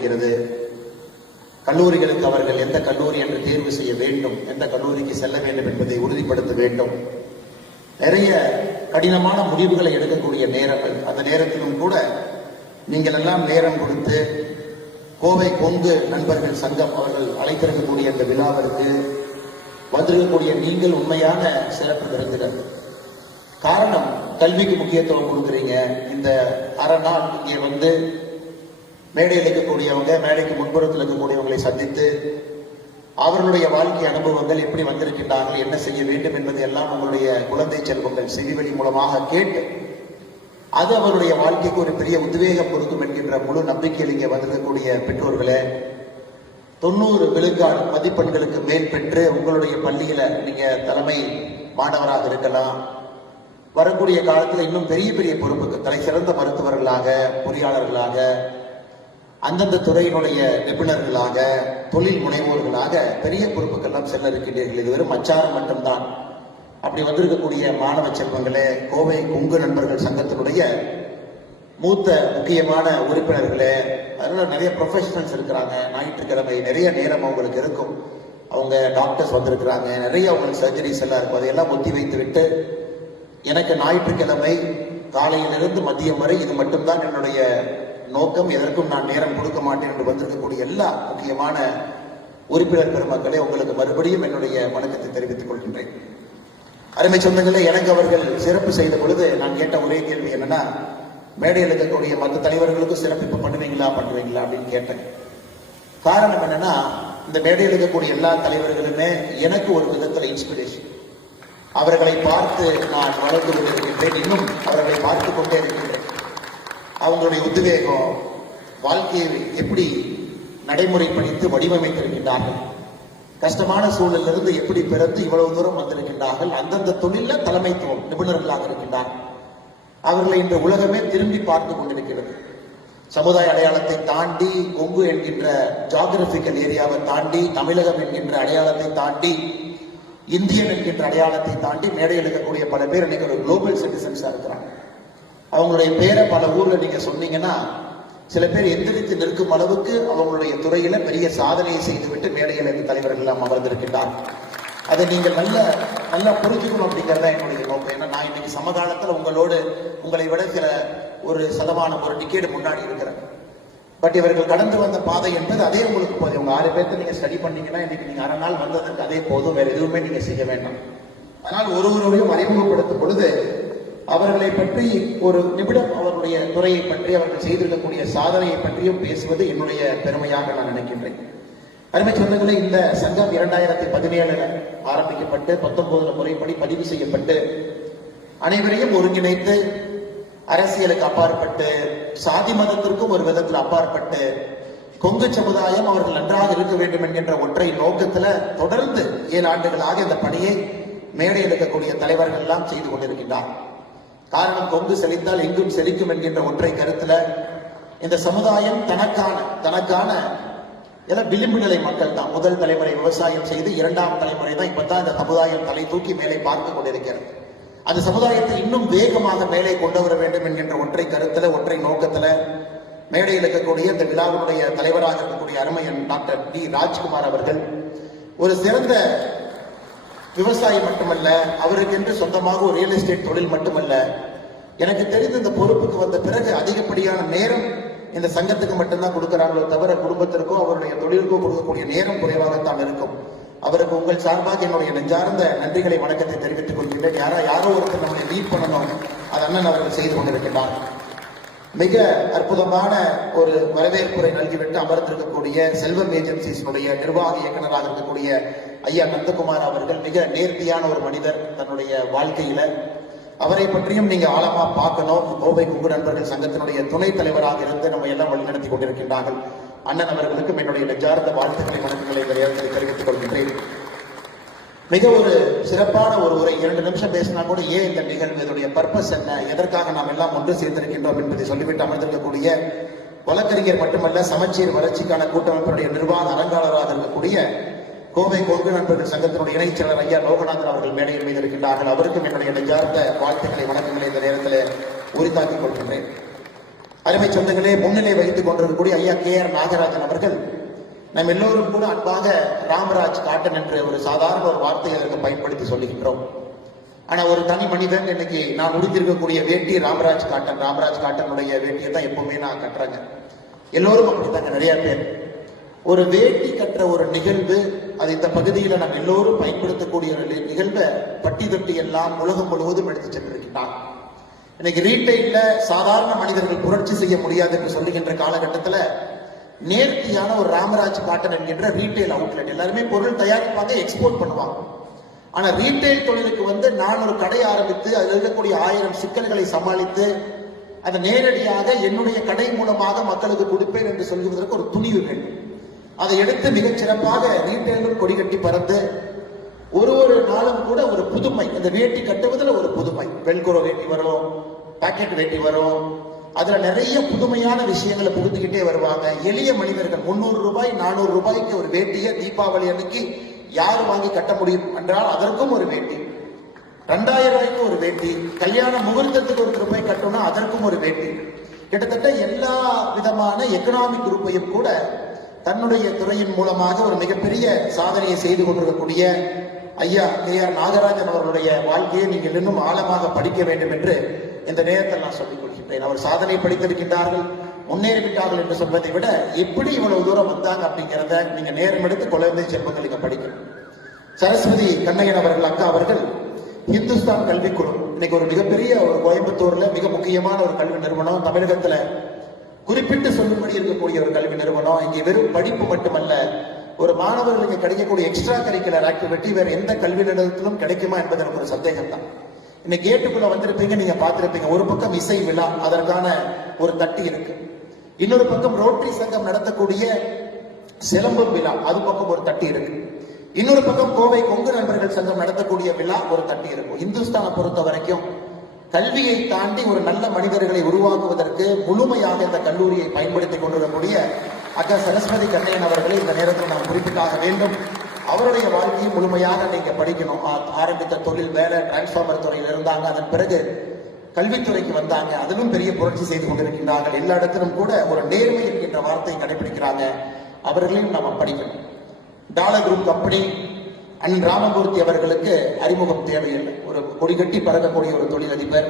இருக்கிறது. கல்லூரிகளுக்கு அவர்கள் எந்த கல்லூரி என்று தேர்வு செய்ய வேண்டும், எந்த கல்லூரிக்கு செல்ல வேண்டும் என்பதை உறுதிப்படுத்த வேண்டும். நிறைய கடினமான முடிவுகளை எடுக்கக்கூடிய நேரங்கள். அந்த நேரத்திலும் கூட நீங்கள் எல்லாம் நேரம் கொடுத்து கோவை கொங்கு நண்பர்கள் சங்கம் அவர்கள் அழைத்திருக்கக்கூடிய இந்த விழாவிற்கு வந்திருக்கக்கூடிய நீங்கள் உண்மையான சிறப்பு விருந்தினர். காரணம், கல்விக்கு முக்கியத்துவம் கொடுக்குறீங்க. இந்த அரை நாள் இங்கே வந்து மேடையில் இருக்கக்கூடியவங்க, மேடைக்கு முன்புறத்தில் இருக்கக்கூடியவங்களை சந்தித்து அவர்களுடைய வாழ்க்கை அனுபவங்கள் எப்படி வந்திருக்கின்றார்கள், என்ன செய்ய வேண்டும் என்பதை எல்லாம் உங்களுடைய குழந்தை செல்வங்கள் செவிவழி மூலமாக கேட்டு அது அவருடைய வாழ்க்கைக்கு ஒரு பெரிய உத்வேகம் கொடுக்கும் என்கின்ற முழு நம்பிக்கையில் இங்கே வந்திருக்கக்கூடிய பெற்றோர்களே, 90 விழுக்காடு மதிப்பெண்களுக்கு மேல் பெற்று உங்களுடைய பள்ளியில நீங்க தலைமை மாணவராக இருக்கலாம். வரக்கூடிய காலத்தில் இன்னும் பெரிய பெரிய பொறுப்புக்கு தலை சிறந்த மருத்துவர்களாக, பொறியாளர்களாக, அந்தந்த துறையினுடைய நிபுணர்களாக, தொழில் முனைவோர்களாக பெரிய பொறுப்புக்கெல்லாம் செல்ல இருக்கின்றீர்கள். இது வெறும் அச்சாரம் மட்டும்தான். அப்படி வந்திருக்கக்கூடிய மாணவ செல்வங்களே, கோவை கொங்கு நண்பர்கள் சங்கத்தினுடைய மூத்த முக்கியமான உறுப்பினர்களே, அதனால நிறைய ப்ரொஃபஷனல்ஸ் இருக்கிறாங்க. ஞாயிற்றுக்கிழமை நிறைய நேரம் அவங்களுக்கு இருக்கும். அவங்க டாக்டர்ஸ் வந்திருக்கிறாங்க, நிறைய அவங்களுக்கு சர்ஜரிஸ் எல்லாம் இருக்கும். அதையெல்லாம் ஒத்தி வைத்து விட்டு எனக்கு ஞாயிற்றுக்கிழமை காலையிலிருந்து மதியம் வரை இது மட்டும்தான் என்னுடைய நோக்கம், எதற்கும் நான் நேரம் கொடுக்க மாட்டேன் என்று வந்திருக்கக்கூடிய எல்லா முக்கியமான உறுப்பினர் பெருமக்களே, உங்களுக்கு மறுபடியும் என்னுடைய வணக்கத்தை தெரிவித்துக் கொள்கின்றேன். அருமை சொந்தங்களே, எனக்கு அவர்கள் சிறப்பு செய்த பொழுது நான் கேட்ட ஒரே கேள்வி என்னன்னா, மேடையில் இருக்கக்கூடிய மற்ற தலைவர்களுக்கும் சிறப்பு பண்ணுவீங்களா அப்படின்னு கேட்டேன். காரணம் என்னன்னா, இந்த மேடையில் இருக்கக்கூடிய எல்லா தலைவர்களுமே எனக்கு ஒரு விதத்தில் இன்ஸ்பிரேஷன். அவர்களை பார்த்து நான் வளர்ந்து கொண்டிருக்கின்றேன், இன்னும் அவர்களை பார்த்து கொண்டே இருக்கின்றேன். அவங்களுடைய உத்வேகம், வாழ்க்கையை எப்படி நடைமுறைப்படுத்தி வடிவமைத்திருக்கின்றார்கள், கஷ்டமான சூழலிலிருந்து எப்படி பிறந்து இவ்வளவு தூரம் வந்திருக்கின்றார்கள், அந்தந்த தொழில தலைமைத்துவம் நிபுணர்களாக இருக்கின்றார்கள். அவர்களை இன்று உலகமே திரும்பி பார்த்து கொண்டிருக்கிறது. சமுதாய அடையாளத்தை தாண்டி, கொங்கு என்கின்ற ஜியோகிராபிக்கல் ஏரியாவை தாண்டி, தமிழகம் என்கின்ற அடையாளத்தை தாண்டி, இந்தியன் என்கின்ற அடையாளத்தை தாண்டி மேடையில் இருக்கக்கூடிய பல பேர் இன்னைக்கு ஒரு குளோபல் சிட்டிசன்ஸா இருக்கிறாங்க. அவங்களுடைய பேரை பல ஊர்ல நீங்க சொன்னீங்கன்னா சில பேர் எந்திரித்து நிற்கும் அளவுக்கு அவங்களுடைய துறையில பெரிய சாதனையை செய்துவிட்டு மேடையில் இருந்த தலைவர்கள் எல்லாம் அமர்ந்திருக்கின்றார். அதை நீங்கள் நல்லா புரிஞ்சுக்கணும் அப்படிங்கிறத என்னுடைய நோக்கம். ஏன்னா நான் இன்னைக்கு சமகாலத்தில் உங்களை விட சில ஒரு சதமானம், ஒரு டிக்கெட் முன்னாடி இருக்கிறேன். பட் இவர்கள் கடந்து வந்த பாதை என்பது அதே உங்களுக்கு போதும். உங்க 6 பேர்த்து நீங்க ஸ்டடி பண்ணீங்கன்னா இன்னைக்கு நீங்க அரை நாள் வந்ததுக்கு அதே போதும், வேற எதுவுமே நீங்க செய்ய வேண்டாம். அதனால் ஒருவரையும் அறிமுகப்படுத்தும் பொழுது அவர்களை பற்றி ஒரு நிமிடம் அவர்களுடைய துறையை பற்றி, அவர்கள் செய்திருக்கக்கூடிய சாதனையை பற்றியும் பேசுவது என்னுடைய பெருமையாக நான் நினைக்கின்றேன். அருமை சொந்தங்களே, இந்த சங்கம் 2017 ஆரம்பிக்கப்பட்டு 19 முறைப்படி பதிவு செய்யப்பட்டு அனைவரையும் ஒருங்கிணைத்து அரசியலுக்கு அப்பாற்பட்டு, சாதி மதத்திற்கும் ஒரு விதத்தில் அப்பாற்பட்டு, கொங்கு சமுதாயம் அவர்கள் நன்றாக இருக்க வேண்டும் என்கின்ற ஒற்றை நோக்கத்துல தொடர்ந்து 7 ஆண்டுகளாக இந்த பணியை மேடையில் இருக்கக்கூடிய தலைவர்கள் எல்லாம் செய்து கொண்டிருக்கின்றார். காரணம், கொங்கு செழித்தால் எங்கும் செழிக்கும் என்கின்ற ஒற்றை கருத்துல இந்த சமுதாயம் தனக்கான விளிம்பு நிலை மக்கள் தான். முதல் தலைமுறை விவசாயம் செய்து, 2ஆம் தலைமுறை தான் இப்பதான் இந்த சமுதாயம் தலை தூக்கி மேலே பார்த்து கொண்டிருக்கிறது. அந்த சமுதாயத்தை இன்னும் வேகமாக மேலே கொண்டு வர வேண்டும் என்கின்ற ஒற்றை கருத்துல, ஒற்றை நோக்கத்துல மேடையில் இருக்கக்கூடிய இந்த விழாவினுடைய தலைவராக இருக்கக்கூடிய அருமையன் டாக்டர் டி ராஜ்குமார் அவர்கள் ஒரு சிறந்த விவசாயி மட்டுமல்ல, அவருக்கு என்று சொந்தமாக ஒரு ரியல் எஸ்டேட் தொழில் மட்டுமல்ல, எனக்கு தெரிந்த இந்த பொறுப்புக்கு வந்த பிறகு அதிகப்படியான நேரம் இந்த சங்கத்துக்கு மட்டும்தான் கொடுக்கிறார்களோ தவிர குடும்பத்திற்கோ அவருடைய தொழிலுக்கோ கொடுக்கக்கூடிய நேரம் குறைவாகத்தான் இருக்கும். அவருக்கு உங்கள் சார்பாக என்னுடைய நெஞ்சார்ந்த நன்றிகளை, வணக்கத்தை தெரிவித்துக் கொள்கிறேன். யாரோ ஒருத்தர் நம்மளை லீட் பண்ணணும், அது அண்ணன் அவர்கள் செய்து கொண்டிருக்கிறார். மிக அற்புதமான ஒரு வரவேற்புரை நல்கிவிட்டு அமர்ந்திருக்கக்கூடிய செல்வம் ஏஜென்சிஸுடைய நிர்வாக இயக்குநராக இருக்கக்கூடிய ஐயா நந்தகுமார் அவர்கள் மிக நேர்த்தியான ஒரு மனிதர். தன்னுடைய வாழ்க்கையில அவரை பற்றியும் நீங்க ஆழமா பார்க்கணும். கோவை கொங்கு நண்பர்கள் சங்கத்தினுடைய துணைத் தலைவராக இருந்து நம்ம எல்லாம் வழிநடத்தி கொண்டிருக்கின்றார்கள். அண்ணன் அவர்களுக்கும் என்னுடைய நெஞ்சார்ந்த வாழ்த்துக்களை, வணக்கங்களை இந்த நேரத்தில் தெரிவித்துக் கொள்கின்றேன். மிக ஒரு சிறப்பான ஒரு உரை, 2 நிமிஷம் பேசினா கூட ஏன் இந்த நிகழ்வு, இதனுடைய பர்பஸ் என்ன, எதற்காக நாம் எல்லாம் ஒன்று சேர்ந்திருக்கின்றோம் என்பதை சொல்லிவிட்டு அமர்ந்திருக்கக்கூடிய வழக்கறிஞர் மட்டுமல்ல, சமச்சீர் வளர்ச்சிக்கான கூட்டமைப்பினுடைய நிர்வாக அலங்காளராக இருக்கக்கூடிய கோவை கொங்கு நண்பர்கள் சங்கத்தினுடைய இணைச்செயலர் ஐயா லோகநாதன் அவர்கள் மேடையில் மீது இருக்கின்றார்கள். அவருக்கும் என்னுடைய நெஞ்சார்ந்த வாழ்த்துக்களை, வணக்கங்களை இந்த நேரத்தில் உரித்தாக்கிக் கொள்கின்றேன். அருமை சொந்தங்களே, முன்னிலை வகித்துக் கொண்டிருக்கக்கூடிய ஐயா KR நாகராஜன் அவர்கள் நம் எல்லோரும் கூட அன்பாக ராமராஜ் காட்டன் என்ற ஒரு சாதாரண ஒரு வார்த்தையை அதற்கு பயன்படுத்தி சொல்லுகின்றோம். ஆனா ஒரு தனி மனிதன் இன்னைக்கு நான் முடிந்திருக்கக்கூடிய வேட்டி ராமராஜ் காட்டனுடைய வேட்டியை தான் எப்பவுமே நான் கட்டுறேங்க. எல்லோரும் அப்படித்தாங்க. நிறைய பேர் ஒரு வேட்டி கட்டுற ஒரு நிகழ்வு, அது இந்த பகுதியில நம்ம எல்லோரும் பயன்படுத்தக்கூடிய ஒரு நிகழ்வை பட்டி தொட்டி எல்லாம் உலகம் முழுவதும் எடுத்து சென்றிருக்கிறார். இன்னைக்கு ரீட்டைல்ல சாதாரண மனிதர்கள் புரட்சி செய்ய முடியாது என்று சொல்லுகின்ற காலகட்டத்தில் நேர்த்தியான ஒரு ராமராஜ் காட்டன் என்கின்ற ரீட்டைல் அவுட்லெட், எல்லாருமே பொருள் தயாரிப்பாங்க, எக்ஸ்போர்ட் பண்ணுவாங்க. ஆனா ரீட்டைல் தொழிலுக்கு நான் ஒரு கடை ஆரம்பித்து அதில் இருக்கக்கூடிய 1000 சிக்கல்களை சமாளித்து அதை நேரடியாக என்னுடைய கடை மூலமாக மக்களுக்கு கொடுப்பேன் என்று சொல்வதற்கு ஒரு துணிவு வேண்டும். அதை எடுத்து மிகச் சிறப்பாக ரீட்டைலும் கொடி கட்டி பறந்து ஒரு நாளும் கூட ஒரு புதுமை, இந்த வேட்டி கட்டுவதில் ஒரு புதுமை. வெல்குரோ வேட்டி வரும், பாக்கெட் வேட்டி வரும், அதுல நிறைய புதுமையான விஷயங்களை புகுத்திக்கிட்டே வருவாங்க. எளிய மனிதர்கள் 300 ரூபாய் 400 ரூபாய்க்கு ஒரு வேட்டியை தீபாவளி அன்னைக்கு யார் வாங்கி கட்ட முடியும் என்றால் அதற்கும் ஒரு வேட்டி, 2000 ரூபாய்க்கு ஒரு வேட்டி, கல்யாண முகூர்த்தத்துக்கு ஒரு ரூபாய் கட்டணும்னா அதற்கும் ஒரு வேட்டி. கிட்டத்தட்ட எல்லா விதமான எக்கனாமிக் குரூப்பையும் கூட தன்னுடைய துறையின் மூலமாக ஒரு மிகப்பெரிய சாதனையை செய்து கொண்டிருக்கக்கூடிய ஐயா KR நாகராஜன் அவர்களுடைய வாழ்க்கையை நீங்கள் இன்னும் ஆழமாக படிக்க வேண்டும் என்று இந்த நேரத்தில் நான் சொல்லிக் கொள்கின்றேன். அவர் சாதனை படித்திருக்கின்றார்கள், முன்னேறிவிட்டார்கள் என்று சொல்வதை விட எப்படி இவ்வளவு தூரம் வந்தாங்க அப்படிங்கிறத நீங்க நேரம் எடுத்து குழந்தை செல்வங்கள் நீங்க படிக்கணும். சரஸ்வதி கண்ணையன் அவர்கள் அக்கா அவர்கள் இந்துஸ்தான் கல்விக்குழு இன்னைக்கு ஒரு மிகப்பெரிய ஒரு கோயம்புத்தூர்ல மிக முக்கியமான ஒரு கல்வி நிறுவனம், தமிழகத்துல குறிப்பிட்டு சொல்லும்படி இருக்கக்கூடிய ஒரு கல்வி நிறுவனம். இங்கே வெறும் படிப்பு மட்டுமல்ல, ஒரு மாணவர்களுக்கு கிடைக்கக்கூடிய எக்ஸ்ட்ரா கரிக்குலர் ஆக்டிவிட்டி வேற எந்த கல்வி நிறுவனத்திலும் கிடைக்குமா என்பது எனக்கு ஒரு சந்தேகம் தான். இன்னைக்கு கேட்டுக்குள்ள வந்திருப்பீங்க, நீங்க பார்த்திருப்பீங்க. ஒரு பக்கம் இசை விழா, அதற்கான ஒரு தட்டு இருக்கு. இன்னொரு பக்கம் ரோட்டரி சங்கம் நடத்தக்கூடிய சிலம்பம் விழா, அது பக்கம் ஒரு தட்டி இருக்கு. இன்னொரு பக்கம் கோவை கொங்கு நண்பர்கள் சங்கம் நடத்தக்கூடிய விழா ஒரு தட்டி இருக்கும். இந்துஸ்தானை பொறுத்த வரைக்கும் கல்வியை தாண்டி ஒரு நல்ல மனிதர்களை உருவாக்குவதற்கு முழுமையாக இந்த கல்லூரியை பயன்படுத்திக் கொண்டிருக்கக்கூடிய அக்கா சரஸ்வதி கண்ணையன் அவர்களை இந்த நேரத்தில் நாம் குறிப்பிட்டாக வேண்டும். அவருடைய வாழ்க்கையை முழுமையாக நீங்க படிக்கணும். ஆரம்பித்த தொழில் வேலை டிரான்ஸ்பார்மர் துறையில் இருந்தாங்க, அதன் பிறகு கல்வித்துறைக்கு வந்தாங்க, அதிலும் பெரிய புரட்சி செய்து கொண்டிருக்கின்றார்கள். எல்லா இடத்திலும் கூட ஒரு நேர்மை என்கின்ற வார்த்தையை கடைபிடிக்கிறாங்க. அவர்களையும் நாம படிக்கணும். டாலர் குரூப் கம்பெனி அண்ணன் ராமமூர்த்தி அவர்களுக்கு அறிமுகம் தேவையில்லை. ஒரு கொடிகட்டி பறக்கக்கூடிய ஒரு தொழிலதிபர்,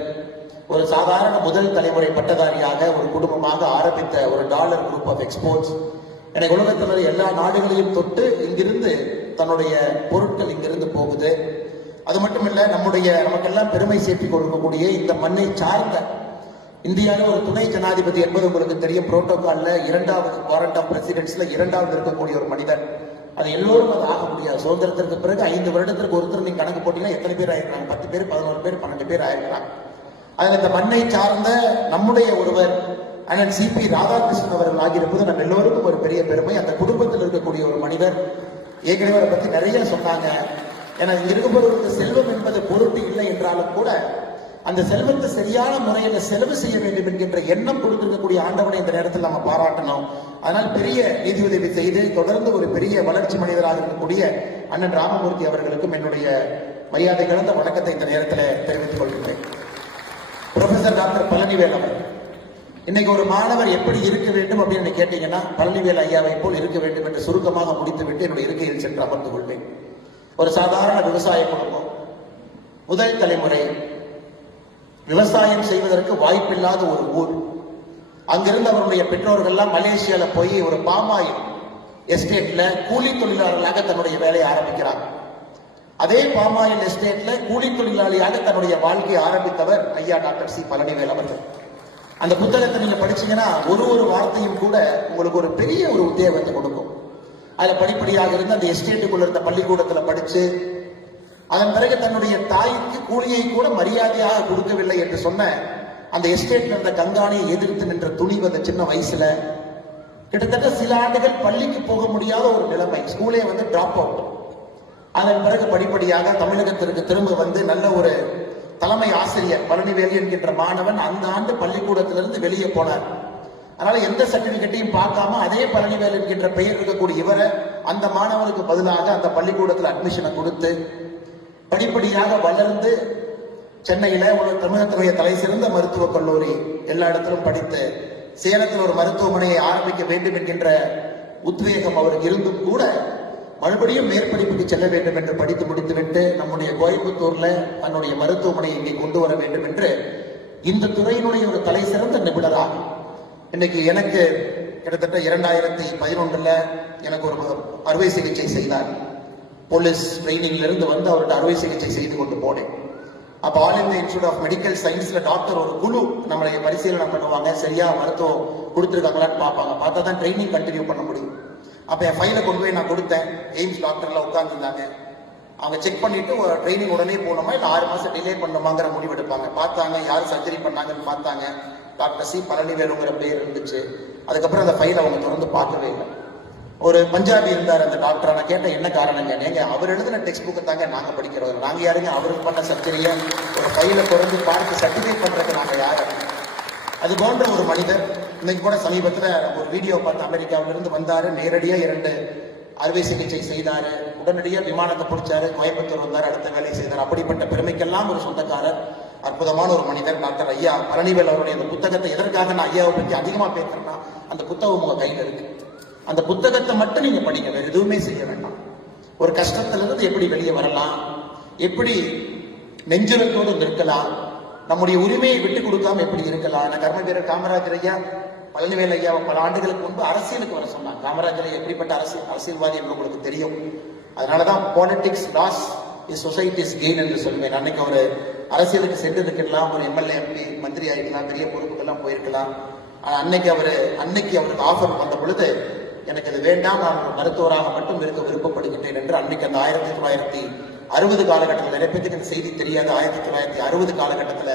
ஒரு சாதாரண முதல் தலைமுறை பட்டதாரியாக ஒரு குடும்பமாக ஆரம்பித்த ஒரு டாலர் குரூப் ஆஃப் எக்ஸ்போர்ட்ஸ் எனக்கு உலகத்தினர் எல்லா நாடுகளையும் தொட்டு இங்கிருந்து தன்னுடைய பொருட்கள் இங்கிருந்து போகுது. அது மட்டுமில்ல, நமக்கெல்லாம் பெருமை சேர்த்து கொடுக்கக்கூடிய இந்த மண்ணை சார்ந்த இந்தியாவில் ஒரு துணை ஜனாதிபதி என்பது உங்களுக்கு தெரியும். புரோட்டோகால்ல 2வது வாரண்ட் ஆஃப் பிரசிடென்ட்ஸ்ல 2வது இருக்கக்கூடிய ஒரு மனிதர். அது எல்லோரும் அது ஆக முடியாது. சுதந்திரத்திற்கு பிறகு 5 வருடத்திற்கு ஒருத்தர் நீங்க கணக்கு போட்டீங்கன்னா எத்தனை பேர் ஆயிருக்காங்க? 10 பேர், 11 பேர், 12 பேர் ஆயிருக்கிறாங்க. அதில் இந்த மண்ணை சார்ந்த நம்முடைய ஒருவர் அண்ணன் CP ராதாகிருஷ்ணன் அவர்கள் ஆகியிருப்பது நம்ம எல்லோருக்கும் ஒரு பெரிய பெருமை. அந்த குடும்பத்தில் இருக்கக்கூடிய ஒரு மனிதர். ஏற்கனவே அவரை பத்தி நிறைய சொன்னாங்க. ஏன்னா இங்க இருப்பவர்களுக்கு செல்வம் என்பது பொருட்டு இல்லை என்றாலும் கூட அந்த செல்வத்தை சரியான முறையில் செலவு செய்ய வேண்டும் என்கின்ற எண்ணம் கொடுத்திருக்கக்கூடிய ஆண்டவனை இந்த நேரத்தில் நம்ம பாராட்டணும். அதனால் பெரிய நிதியுதவி செய்து தொடர்ந்து ஒரு பெரிய வளர்ச்சி மனிதராக இருக்கக்கூடிய அண்ணன் ராமமூர்த்தி அவர்களுக்கும் என்னுடைய மரியாதை கலந்த வணக்கத்தை இந்த நேரத்தில் தெரிவித்துக் கொள்கிறேன். ப்ரொஃபசர் டாக்டர் பழனிவேல் அவர் இன்னைக்கு ஒரு மாணவர் எப்படி இருக்க வேண்டும் அப்படின்னு கேட்டீங்கன்னா பழனிவேல் ஐயாவை போல் இருக்க வேண்டும் என்று சுருக்கமாக முடித்துவிட்டு என்னுடைய இருக்கையில் சென்று அமர்ந்து கொள்வேன். ஒரு சாதாரண விவசாய குடும்பம், முதல் தலைமுறை, விவசாயம் செய்வதற்கு வாய்ப்பில்லாத ஒரு ஊர். அங்கிருந்து அவருடைய பெற்றோர்கள் எல்லாம் மலேசியால போய் ஒரு பாமாயில் எஸ்டேட்ல கூலி தொழிலாளர்களாக தன்னுடைய வேலையை ஆரம்பிக்கிறார். அதே பாமாயில் எஸ்டேட்ல கூலி தொழிலாளியாக தன்னுடைய வாழ்க்கையை ஆரம்பித்தவர் ஐயா டாக்டர் சி பழனிவேல் அவர்கள். அந்த புத்தகத்தை நீங்க படிச்சீங்கன்னா ஒரு வார்த்தையும் கூட உங்களுக்கு ஒரு பெரிய ஒரு உத்வேகத்தை கொடுக்கும். அதுல படிப்படியாக இருந்து அந்த எஸ்டேட்டுக்குள்ள இருந்த பள்ளிக்கூடத்துல படிச்சு அதன் பிறகு தன்னுடைய தாய்க்கு கூலியை கூட மரியாதையாக கொடுக்கவில்லை என்று சொன்ன அந்த எஸ்டேட்ல இருந்த கங்காணியை எதிர்த்து நின்ற துணிவு அந்த சின்ன வயசுல. கிட்டத்தட்ட சில ஆண்டுகள் பள்ளிக்கு போக முடியாத ஒரு நிலைமை, ஸ்கூலே டிராப் அவுட். அதன் பிறகு படிப்படியாக தமிழகத்திற்கு திரும்ப வந்து நல்ல ஒரு தலைமை ஆசிரியர் பழனிவேல் என்கின்ற மாணவன் அந்த ஆண்டு பள்ளிக்கூடத்திலிருந்து வெளியே போனார். அதனால எந்த சர்டிபிகேட்டையும் பார்க்காம அதே பழனிவேல் என்கின்ற பெயர் இருக்கக்கூடிய இவரை அந்த மாணவனுக்கு பதிலாக அந்த பள்ளிக்கூடத்தில் அட்மிஷனை கொடுத்து படிப்படியாக வளர்ந்து சென்னையில ஒரு தமிழகத்துடைய தலை சிறந்த மருத்துவக் கல்லூரி எல்லா இடத்திலும் படித்து சேலத்தில் ஒரு மருத்துவமனையை ஆரம்பிக்க வேண்டும் என்கின்ற உத்வேகம் அவருக்கு இருந்தும் கூட மறுபடியும் மேற்படிப்புக்கு செல்ல வேண்டும் என்று படித்து முடித்துவிட்டு நம்முடைய கோயம்புத்தூர்ல தன்னுடைய மருத்துவமனையை இங்கே கொண்டு வர வேண்டும் என்று இந்த துறையினுடைய ஒரு தலை சிறந்த நிபுணராக இன்னைக்கு எனக்கு கிட்டத்தட்ட 2011 எனக்கு ஒரு அறுவை சிகிச்சை செய்தார். போலீஸ் ட்ரைனிங்ல இருந்து வந்து அவர்கிட்ட அறுவை சிகிச்சை செய்து கொண்டு போனேன். அப்ப All India Institute of Medical சயின்ஸ்ல டாக்டர் ஒரு குழு நம்மளை பரிசீலனை பண்ணுவாங்க, சரியா மருத்துவம் கொடுத்துருக்காங்களான்னு பார்ப்பாங்க. பார்த்தா தான் ட்ரைனிங் கண்டினியூ பண்ண முடியும். அப்ப என் ஃபைலை கொண்டு போய் நான் கொடுத்தேன். எய்ம்ஸ் டாக்டர்ல உட்கார்ந்துருந்தாங்க. அவங்க செக் பண்ணிட்டு ட்ரைனிங் உடனே போனோமா இல்லை 6 மாசம் டிலே பண்ணுமாங்கிற முடிவு எடுப்பாங்க. பார்த்தாங்க, யார் சர்ஜரி பண்ணாங்கன்னு பார்த்தாங்க. டாக்டர் சி பழனிவேலுங்கிற பேர் இருந்துச்சு. அதுக்கப்புறம் அந்த ஃபைலை அவங்க தொடர்ந்து பார்க்கவே இல்லை. ஒரு பஞ்சாபி இருந்தார் அந்த டாக்டர். நான் கேட்டேன் என்ன காரணம், ஏங்க அவர் எழுதின டெக்ஸ்ட் புக்கு தாங்க நாங்க படிக்கிறோம், நாங்க யாருங்க அவருக்கு பண்ண சர்ஜரியை ஒரு ஃபைலை தொடர்ந்து பார்த்து சர்டிஃபிகேட் பண்றதுக்கு நாங்க யாரு? அது போன்ற ஒரு மனிதர் இன்னைக்கு கூட சமீபத்தில் ஒரு வீடியோ பார்த்து அமெரிக்காவிலிருந்து வந்தாரு. நேரடியா 2 அறுவை சிகிச்சை செய்தாரு. உடனடியாக விமானத்தை பிடிச்சாரு, கோயம்புத்தூர் வந்தார், அடுத்த வேலை செய்தார். அப்படிப்பட்ட பெருமைக்கெல்லாம் ஒரு சொந்தக்காரர், அற்புதமான ஒரு மனிதர் டாக்டர் ஐயா பழனிவேல் அவருடைய அந்த புத்தகத்தை எதற்காக நான் ஐயாவை பற்றி அதிகமா பேசுறேன்னா, அந்த புத்தகம் உங்க கையில் இருக்கு. அந்த புத்தகத்தை மட்டும் நீங்க படிங்க, வேற எதுவுமே செய்ய வேண்டாம். ஒரு கஷ்டத்திலிருந்து எப்படி வெளியே வரலாம், எப்படி நெஞ்சுரத்தோடு நிற்கலாம், நம்முடைய உரிமையை விட்டுக் கொடுக்காம எப்படி இருக்கலாம். கர்ம வீரர் காமராஜர் ஐயா பழனிவேல் ஐயா பல ஆண்டுகளுக்கு முன்பு அரசியலுக்கு வர சொன்னாங்க. காமராஜர் எப்படிப்பட்ட அரசியல்வாதி என்று உங்களுக்கு தெரியும். அதனாலதான் politics loss is society's gain என்று சொல்லுவேன். அன்னைக்கு அவர் அரசியலுக்கு சென்றிருக்கலாம், ஒரு எம்எல்ஏ எம்பி மந்திரி ஆகிக்கலாம், பெரிய பொறுப்புக்கெல்லாம் போயிருக்கலாம். அன்னைக்கு அவருக்கு ஆஃபர் வந்த பொழுது எனக்கு அது வேண்டாம், நான் ஒரு மருத்துவராக மட்டும் இருக்க விருப்பப்படுகின்றேன் என்று அன்னைக்கு அந்த 1960 காலகட்டத்தில், நிறைய பேருக்கு இந்த செய்தி தெரியாது. 1960 காலகட்டத்தில்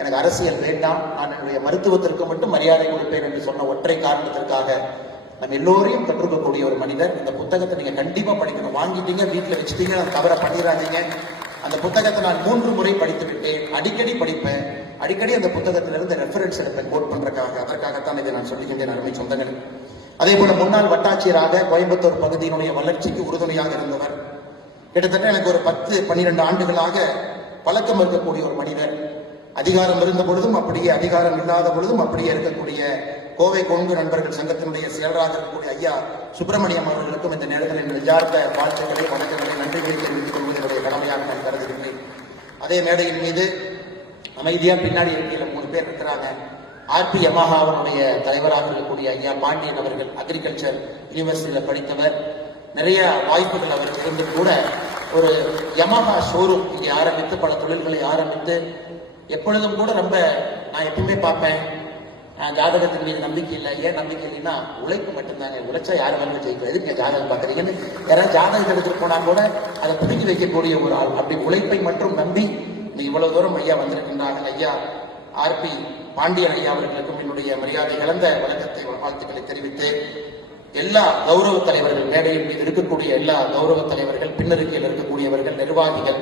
எனக்கு அரசியல் வேண்டாம், நான் என்னுடைய மருத்துவத்திற்கு மட்டும் மரியாதை கொடுப்பேன் என்று சொன்ன ஒற்றை காரணத்திற்காக நம்ம எல்லோரையும் கற்றுக்கக்கூடிய ஒரு மனிதர். இந்த புத்தகத்தை நீங்க கண்டிப்பா படிக்கணும். வாங்கிட்டீங்க, வீட்டில் வச்சுட்டீங்க, அந்த தவறை பண்ணிடாதீங்க. அந்த புத்தகத்தை நான் 3 முறை படித்து விட்டேன். அடிக்கடி படிப்பேன், அடிக்கடி அந்த புத்தகத்திலிருந்து ரெஃபரன்ஸ் எடுப்பேன் கோட் பண்றதுக்காக. அதற்காகத்தான் இதை நான் சொல்லிக்கின்றேன் அருமை சொந்தங்கள். அதே போல முன்னாள் வட்டாட்சியராக கோயம்புத்தூர் பகுதியினுடைய வளர்ச்சிக்கு உறுதுணையாக இருந்தவர். கிட்டத்தட்ட எனக்கு ஒரு 10-12 ஆண்டுகளாக பழக்கம் இருக்கக்கூடிய ஒரு மனிதர். அதிகாரம் இருந்த பொழுதும் அப்படியே, அதிகாரம் இல்லாத பொழுதும் அப்படியே இருக்கக்கூடிய கோவை கொங்கு நண்பர்கள் சங்கத்தினுடைய செயலராக இருக்கக்கூடிய ஐயா சுப்பிரமணியம் அவர்களுக்கும் இந்த நேரத்தில் என் நெஞ்சார்ந்த வாழ்த்துக்களை, வணக்கங்களை, நன்றிகளை தெரிவித்துக் கொள்வது என்னுடைய கடமையாக நான் கருதுகின்றேன். அதே மேடையின் மீது அமைதியா பின்னாடி இருக்கையில 3 பேர் இருக்கிறாங்க. ஆர்பி யமஹா அவருடைய தலைவராக இருக்கக்கூடிய ஐயா பாண்டியன் அவர்கள் அக்ரிகல்ச்சர் யூனிவர்சிட்டியில படித்தவர். நிறைய வாய்ப்புகள் அவருக்கு இருந்து கூட ஒரு யமஹா ஷோரூம் இங்கே ஆரம்பித்து பல தொழில்களை ஆரம்பித்து எப்பொழுதும் கூட நான் எப்பவுமே பார்ப்பேன், ஜாதகத்தின் மீது நம்பிக்கை இல்லை. ஏன் நம்பிக்கை இல்லைன்னா, உழைப்பு மட்டும்தாங்க. உழைச்சா யார் வேணும் ஜெயிக்கும், எதுக்கு ஜாதகம் பார்க்குறீங்கன்னு யாராவது ஜாதகம் எடுத்துட்டு போனா கூட அதை புரிஞ்சு வைக்கக்கூடிய ஒரு ஆள். அப்படி உழைப்பை மட்டும் நம்பி இவ்வளவு தூரம் ஐயா வந்திருக்கின்றார்கள். ஐயா ஆர்பி பாண்டியன் ஐயா அவர்களுக்கும் என்னுடைய மரியாதை இழந்த வணக்கத்தை, வாழ்த்துக்களை தெரிவித்து, எல்லா கௌரவ தலைவர்கள், மேடையின் மீது இருக்கக்கூடிய எல்லா கௌரவ தலைவர்கள், பின்னருக்கையில் இருக்கக்கூடியவர்கள், நிர்வாகிகள்,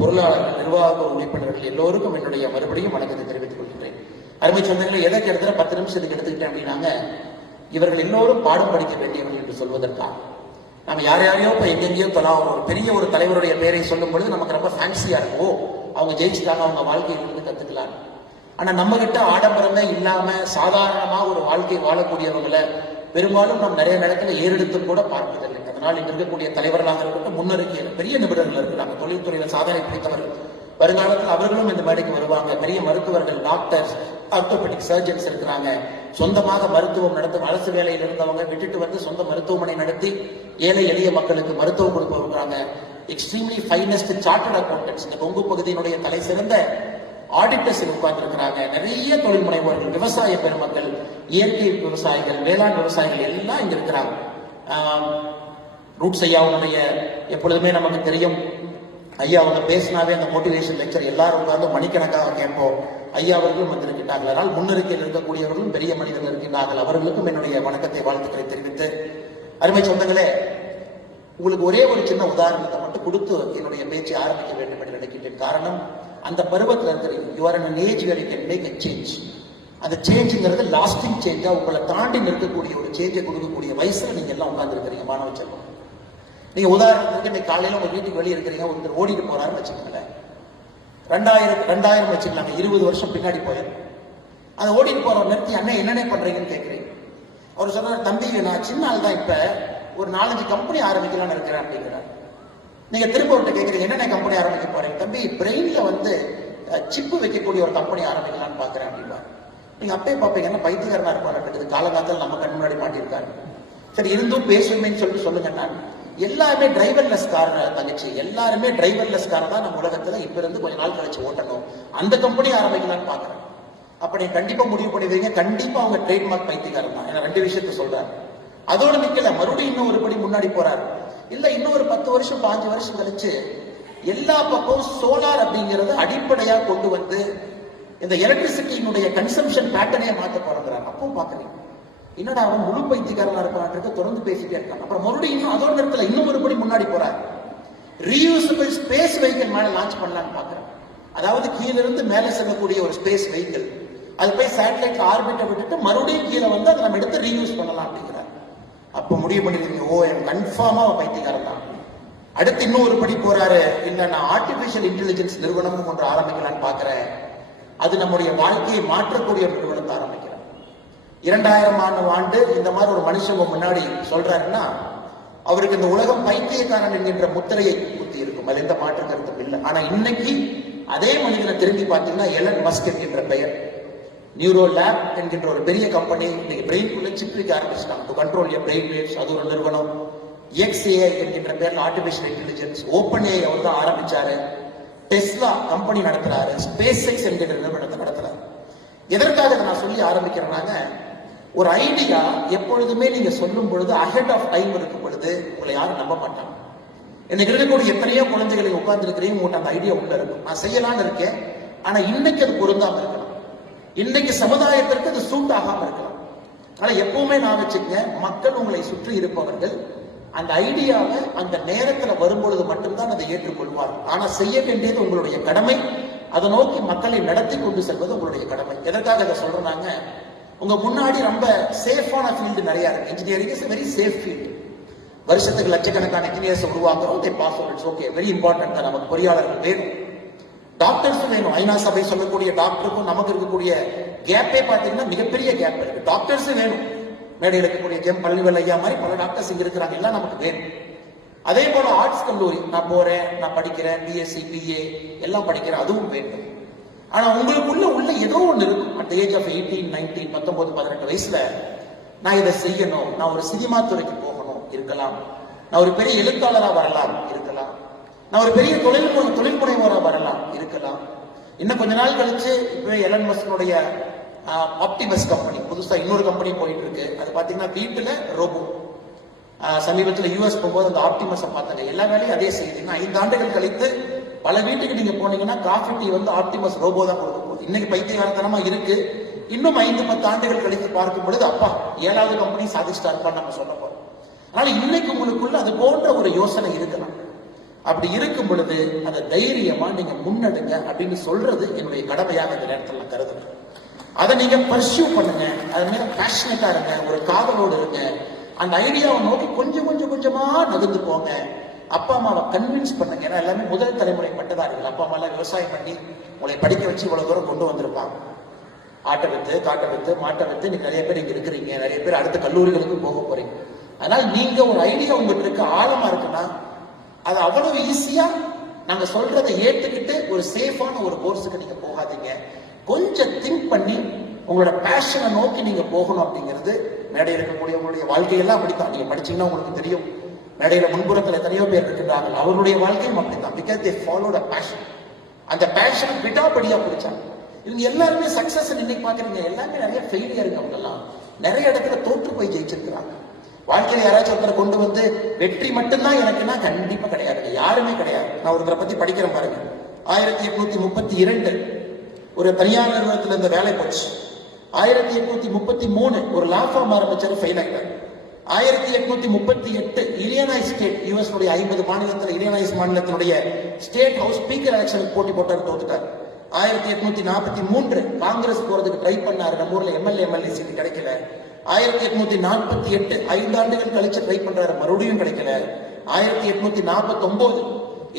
பொருளாளர்கள், நிர்வாக உறுப்பினர்கள் எல்லோருக்கும் என்னுடைய மறுபடியும் வணக்கத்தை தெரிவித்துக் கொள்கின்றேன். அருமை சொந்தங்களை எதற்கு இடத்துல 10 நிமிஷத்துக்கு எடுத்துக்கிட்டேன் அப்படின்னாங்க, இவர்கள் எல்லோரும் பாடம் படிக்க வேண்டியவர்கள் என்று சொல்வதற்காக. நம்ம யாரையோ இப்ப எங்கெங்கேயோ தொலாம், ஒரு பெரிய ஒரு தலைவருடைய பெயரை சொல்லும் பொழுது நமக்கு ரொம்ப ஃபேன்சியா இருக்கும். அவங்க ஜெயிச்சுட்டாங்க, அவங்க வாழ்க்கையிலிருந்து கத்துக்கலாம். ஆனா நம்ம கிட்ட ஆடம்பரமே இல்லாம சாதாரணமா ஒரு வாழ்க்கை வாழக்கூடியவங்களை பெரும்பாலும் நம்ம நிறைய நேரத்துல ஏறெடுத்து கூட பார்ப்பதில்லை. அதனால் இங்க இருக்கக்கூடிய தலைவர்களாக இருக்கட்டும், முன்னறிக்கையில் பெரிய நிபுணர்கள் இருக்கிறாங்க, தொழில்துறையில் சாதனை பிடித்தவர்கள். வருங்காலத்தில் அவர்களும் இந்த மேடைக்கு வருவாங்க. பெரிய மருத்துவர்கள், டாக்டர்ஸ், ஆர்த்தோபெடிக் சர்ஜன்ஸ் இருக்கிறாங்க. சொந்தமாக மருத்துவம் நடத்தும், அரசு வேலையில் இருந்தவங்க விட்டுட்டு வந்து சொந்த மருத்துவமனை நடத்தி ஏழை எளிய மக்களுக்கு மருத்துவம் கொடுப்பவங்க. எக்ஸ்ட்ரீம்லி ஃபைனஸ்ட் சார்ட்டர்ட் அக்கௌண்டன்ஸ், இந்த கொங்கு பகுதியினுடைய தலை சிறந்த ஆடிட்டர்ஸ் உட்கார்ந்து இருக்கிறாங்க. நிறைய தொழில் முனைவோர்கள், விவசாய பெருமக்கள், இயற்கை விவசாயிகள், வேளாண் விவசாயிகள் எல்லாம் இங்க இருக்கிறாங்க. ரூட்ஸ் ஐயாவுடைய எப்பொழுதுமே நமக்கு தெரியும், ஐயா அவங்க பேசினாவே அந்த மோட்டிவேஷன் லெக்சர் எல்லாரும் உட்கார்ந்து மணிக்கணக்காக கேட்போம். ஐயா அவர்களும் வந்திருக்கிறார்கள். அதனால் முன்னிருக்கையில் இருக்கக்கூடியவர்களும் பெரிய மனிதர்கள் இருக்கின்றார்கள். அவர்களுக்கும் என்னுடைய வணக்கத்தை, வாழ்த்துக்களை தெரிவித்து, அருமை சொந்தங்களே, உங்களுக்கு ஒரே ஒரு சின்ன உதாரணத்தை மட்டும் கொடுத்து என்னுடைய பேச்சை ஆரம்பிக்க வேண்டும் என்று நினைக்கின்றேன். காரணம், அந்த பருவத்தில் இருக்கிறீங்க. You are in an age where you can make a change. அந்த சேஞ்சுங்கிறது லாஸ்டிங் சேஞ்சா உங்களை தாண்டி நிற்கக்கூடிய ஒரு சேஞ்சை கொடுக்கக்கூடிய வயசுல நீங்க எல்லாம் உட்கார்ந்து இருக்கிறீங்க. மாணவ செல்வம், நீங்க உதாரணத்துக்கு இன்னைக்கு காலையில உங்க வீட்டுக்கு வெளியே இருக்கிறீங்க, ஒருத்தர் ஓடிட்டு போறாருன்னு வச்சுக்கோங்களேன். 2000 வச்சுக்கலாங்க, 20 வருஷம் பின்னாடி போயிடும். அதை ஓடிட்டு போறவர் நிறுத்தி அண்ணன் என்னென்ன பண்றீங்கன்னு கேட்குறீங்க. அவர் சொல்றாரு, தம்பி நான் சின்ன ஆள் தான், இப்ப ஒரு 4-5 கம்பெனி ஆரம்பிக்கலாம்னு இருக்கிறேன் அப்படிங்கிறார். நீங்க திரும்ப விட்டு கேட்குறீங்க, என்னென்ன கம்பெனி ஆரம்பிக்க போறீங்க? தம்பி பிரெயின்ல வந்து சிப்பு வைக்கக்கூடிய ஒரு கம்பெனி ஆரம்பிக்கலாம்னு பாக்குறேன் அப்படின்னா நீங்க அப்படியே பார்ப்பீங்க, என்ன பைத்தியக்காரனா இருப்பாரு, காலகாலத்தில் நம்ம கண் முன்னாடி மாட்டியிருக்காரு. சரி இருந்தும் பேசுவேன்னு சொல்லிட்டு சொல்லுங்க. நான் எல்லாருமே டிரைவர்லெஸ் கார் தங்கச்சி, எல்லாருமே டிரைவர்லெஸ் காரை தான் நம்ம உலகத்துல இப்ப இருந்து கொஞ்ச நாள் கழிச்சு ஓட்டணும், அந்த கம்பெனி ஆரம்பிக்கலாம்னு பாக்குறேன். அப்ப நீங்க கண்டிப்பா முடிவு பண்ணிடுவீங்க, கண்டிப்பா அவங்க ட்ரேட்மார்க் பைத்தியக்காரன் தான். ஏன்னா 2 விஷயத்த சொல்றாரு. அதோட நிக்கல, மறுபடியும் இன்னும் ஒரு படி முன்னாடி போறாரு. இல்ல இன்னும் ஒரு 10 வருஷம் 5 வருஷம் கழிச்சு எல்லா பக்கம் சோலார் அப்படிங்கறத அடிப்படையா கொண்டு வந்து இந்த எலக்ட்ரிசிட்டியினுடைய கன்சம்ஷன் பேட்டர்னே மாற்ற போறாங்க. அப்பவும் பாக்குறீங்க, என்னடா அவன் முழு பைத்தியக்காரனா இருக்கான், தொடர்ந்து பேசிட்டே இருக்கான். அப்புறம் மறுபடியும் இன்னும் அதோட நேரத்துல இன்னும் ஒரு படி முன்னாடி போறாரு. ரீயூசபிள் ஸ்பேஸ் வெஹிக்கிள் மேல லான்ச் பண்ணலாம்னு பாக்குறேன். அதாவது கீழிருந்து மேல செல்லக்கூடிய ஒரு ஸ்பேஸ் வெஹிக்கிள், அது போய் சேட்டலைட் ஆர்பிட்டை விட்டுட்டு மறுபடியும் கீழே வந்து அதை நம்ம எடுத்து ரீயூஸ் பண்ணலாம் அப்படிங்கிறார். அப்ப முடிவு பண்ணிருக்கீங்க, ஓ எனக்கு கன்ஃபார்மா பைத்தியக்காரன் தான். அடுத்து இன்னும் ஒரு படி போறாரு, இல்ல நான் ஆர்டிபிஷியல் இன்டெலிஜென்ஸ் நிறுவனமும் ஒன்று ஆரம்பிக்கலாம்னு பாக்குறேன், அது நம்முடைய வாழ்க்கையை மாற்றக்கூடிய ஒரு நிறுவனத்தை ஆரம்பிக்கிறேன். 2000 ஆண்டு இந்த மாதிரி ஒரு மனுஷன் முன்னாடி சொல்றாருன்னா அவருக்கு இந்த உலகம் பைத்தியக்காரன் என்கின்ற முத்திரையை குத்தி இருக்கும், அது எந்த மாற்று கருத்தும் இல்லை. ஆனா இன்னைக்கு அதே மனிதனை திரும்பி பார்த்தீங்கன்னா எலன் மஸ்க் என்கின்ற பெயர், நியூரோ லேப் என்கின்ற ஒரு பெரிய கம்பெனி இன்னைக்கு பிரெயின்குள்ள சிப் வைக்க ஆரம்பிச்சிட்டாங்க, to control your brain waves, அது ஒரு நிறுவனம். XAI என்கின்ற பேர்ல ஆர்டிபிஷியல் இன்டெலிஜென்ஸ், OpenAI அவர் தான் ஆரம்பிச்சாரு. டெஸ்லா கம்பெனி நடத்துறாரு, ஸ்பேஸ் எக்ஸ் என்கின்ற நிறுவனத்தை நடத்துறாரு. எதற்காக இதை நான் சொல்லி ஆரம்பிக்கிறேன்னாங்க, ஒரு ஐடியா எப்பொழுதுமே நீங்க சொல்லும் பொழுது அஹெட் ஆஃப் டைம் இருக்கும் பொழுது உங்களை யாரும் நம்ப மாட்டாங்க. இன்னைக்கு இருக்கக்கூடிய எத்தனையோ குழந்தைகளை உட்கார்ந்து இருக்கிறீங்க, உங்கள்கிட்ட அந்த ஐடியா உள்ள இருக்கும், நான் செய்யலாம்னு இருக்கேன், ஆனா இன்னைக்கு அது பொருந்தாம இருக்கலாம், இன்னைக்கு சமுதாயத்திற்கு அது சூட் ஆகாம இருக்கலாம். ஆனா எப்பவுமே நான் வச்சுக்கங்க, மக்கள் உங்களை சுற்றி இருப்பவர்கள் அந்த ஐடியாவை அந்த நேரத்துல வரும்பொழுது மட்டும்தான் அதை ஏற்றுக்கொள்வார். ஆனா செய்ய வேண்டியது உங்களுடைய கடமை, அதை நோக்கி மக்களை நடத்தி கொண்டு செல்வது உங்களுடைய கடமை. எதற்காக இதை சொல்றாங்க, உங்க முன்னாடி ரொம்ப சேஃபான ஃபீல்டு நிறைய இருக்கு. Engineering is very safe field. வருஷத்துக்கு லட்சக்கணக்கான இன்ஜினியர்ஸ் உருவாக்குறோம், they pass out, it's okay, very important தான். நமக்கு பொறியாளர்கள் வேணும், டாக்டர்ஸும் வேணும். ஐநா சபை சொல்லக்கூடிய டாக்டருக்கும் நமக்கு இருக்கக்கூடிய கேப்பே பார்த்தீங்கன்னா மிகப்பெரிய கேப் இருக்கு. டாக்டர்ஸும் வேணும், மேடையில் இருக்கக்கூடிய ஜெம் பள்ளிவல் ஐயா மாதிரி பல டாக்டர்ஸ் இங்க இருக்கிறாங்க, எல்லாம் நமக்கு வேணும். அதே போல ஆர்ட்ஸ் கல்லூரி, நான் போறேன், நான் படிக்கிறேன், பிஎஸ்சி பிஏ எல்லாம் படிக்கிறேன், அதுவும் வேண்டும். ஆனா உங்களுக்குள்ள ஏதோ ஒண்ணு இருக்கும். அட் ஏஜ் ஆஃப் 18, 19, 19, 18 வயசுல நான் இதை செய்யணும், நான் ஒரு சினிமா துறைக்கு போகணும் இருக்கலாம், நான் ஒரு பெரிய எழுத்தாளராக வரலாம் இருக்கலாம், நான் ஒரு பெரிய தொழில் முனைவோராக வரலாம் இருக்கலாம். இன்னும் கொஞ்ச நாள் கழிச்சு இப்பவே எலன் மஸ்கனுடைய ஆப்டிமஸ் கம்பெனி புதுசா இன்னொரு கம்பெனி போயிட்டு இருக்கு. அது பாத்தீங்கன்னா வீட்டுல ரோபோ. சமீபத்தில் யூஎஸ் போகும்போது அந்த ஆப்டிமஸ் பார்த்தாங்க, எல்லா வேலையும் அதே செய்யுதுங்க. 5 ஆண்டுகள் கழித்து பல வீட்டுக்கு நீங்க போனீங்கன்னா காஃபி டீ வந்து ஆப்டிமஸ் ரோபோ தான் கொடுக்க போகுது. இன்னைக்கு பைத்தியகாரத்தனமா இருக்கு, இன்னும் 5-10 ஆண்டுகள் கழித்து பார்க்கும் பொழுது அப்பா 7வது கம்பெனி சாதிச்சுட்டா இருப்பான்னு நம்ம சொல்ல போறோம். அதனால இன்னைக்கு உங்களுக்குள்ள அது போன்ற ஒரு யோசனை இருக்கலாம். அப்படி இருக்கும் பொழுது அதை தைரியமா நீங்க முன்னெடுங்க அப்படின்னு சொல்றது என்னுடைய கடமையாக இந்த நேரத்தில் நான் கருதுறேன். அதை நீங்க பர்சியூ பண்ணுங்க, அது மேல பேஷனட்டா இருங்க, ஒரு காதலோடு இருங்க, அந்த ஐடியாவை நோக்கி கொஞ்சம் கொஞ்சமா நகர்ந்து போங்க. அப்பா அம்மாவை கன்வின்ஸ் பண்ணுங்க. ஏன்னா எல்லாமே முதல் தலைமுறை பட்டதாரிகள். அப்பா அம்மா எல்லாம் விவசாயம் பண்ணி உங்களை படிக்க வச்சு இவ்வளவு தூரம் கொண்டு வந்திருப்பாங்க. ஆட்டை வித்து, காட்டை வித்து, மாட்டை வித்து நீங்க நிறைய பேர் இங்க இருக்கிறீங்க, நிறைய பேர் அடுத்த கல்லூரிகளுக்கு போக போறீங்க. அதனால நீங்க ஒரு ஐடியா உங்களுக்கு இருக்க ஆழமா இருக்குன்னா அது அவ்வளவு ஈஸியா நாங்க சொல்றதை ஏற்றுக்கிட்டு ஒரு சேஃபான ஒரு கோர்ஸுக்கு நீங்க போகாதீங்க. கொஞ்சம் திங்க் பண்ணி உங்களோட பேஷனை நோக்கி நீங்க போகணும். அப்படிங்கிறது மேடையில் இருக்கக்கூடிய உங்களுடைய வாழ்க்கையெல்லாம் அப்படித்தான். நீங்க படிச்சீங்கன்னா உங்களுக்கு தெரியும், மேடையில முன்புறத்தில் எத்தனையோ பேர் இருக்கிறார்கள், அவருடைய வாழ்க்கையும் அப்படித்தான். Because they followed a fashion. அந்த பேஷனை விடாபடியா பிடிச்சாங்க. இவங்க எல்லாருமே சக்சஸ் இன்னைக்கு பாக்குறீங்க, எல்லாமே நிறைய ஃபெயிலியருங்க. அவங்க எல்லாம் நிறைய இடத்துல தோற்று போய் ஜெயிச்சிருக்கிறாங்க. வாழ்க்கையில யாராச்சும் ஒருத்தரை கொண்டு வந்து வெற்றி மட்டும்தான் எனக்குன்னா கண்டிப்பா கிடையாது, யாருமே கிடையாது. நான் ஒருத்தரை பத்தி படிக்கிறேன் பாருங்க. 1832 ஒரு தனியார் நிறுவனத்தில் இருந்த வேலை போச்சு. 1833 ஒரு லா ஃபார்ம் ஆரம்பிச்சாரு, ஃபெயில் ஆயிட்டார். 1838 இலினாய்ஸ் ஸ்டேட், யுஎஸ் 50 மாநிலத்தில் இலினாய்ஸ் மாநிலத்தினுடைய ஸ்டேட் ஹவுஸ் ஸ்பீக்கர் எலெக்ஷனுக்கு போட்டி போட்டார், தோத்துட்டார். 1843 காங்கிரஸ் போறதுக்கு ட்ரை பண்ணாரு, நம்ம ஊர்ல எம்எல்ஏ சீட் கிடைக்கல. 1848 5 ஆண்டுகள் கழிச்சு ட்ரை பண்றாரு, மறுபடியும் கிடைக்கல. 1849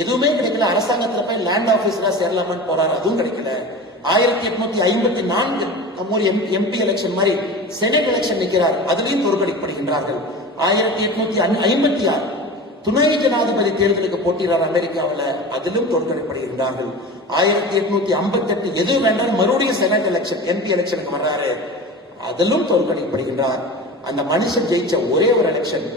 எதுவுமே கிடைக்கல. அரசாங்கத்துல போய் லேண்ட் ஆபீஸ்ல சேரலாமான்னு போறாரு, அதுவும் கிடைக்கல. 1854 ஒரு MP எலெக்ஷன் மாதிரி செனட் எலெக்ஷன் நிற்கிறார், அதுலயும் தோற்கடிக்கப்படுகின்றார்கள். 1856 துணை ஜனாதிபதி தேர்தலுக்கு போட்டியிடார் அமெரிக்காவில், அதிலும் தோற்கடிக்கப்படுகின்றார்கள். 1858 எது வேண்டாம் மறுபடியும் செனட் எலெக்ஷன் MP எலெக்ஷனுக்கு வர்றாரு, அதிலும் தோற்கடிக்கப்படுகின்றார். அந்த மனுஷன் ஜெயிச்ச ஒரே ஒரு எலெக்ஷன்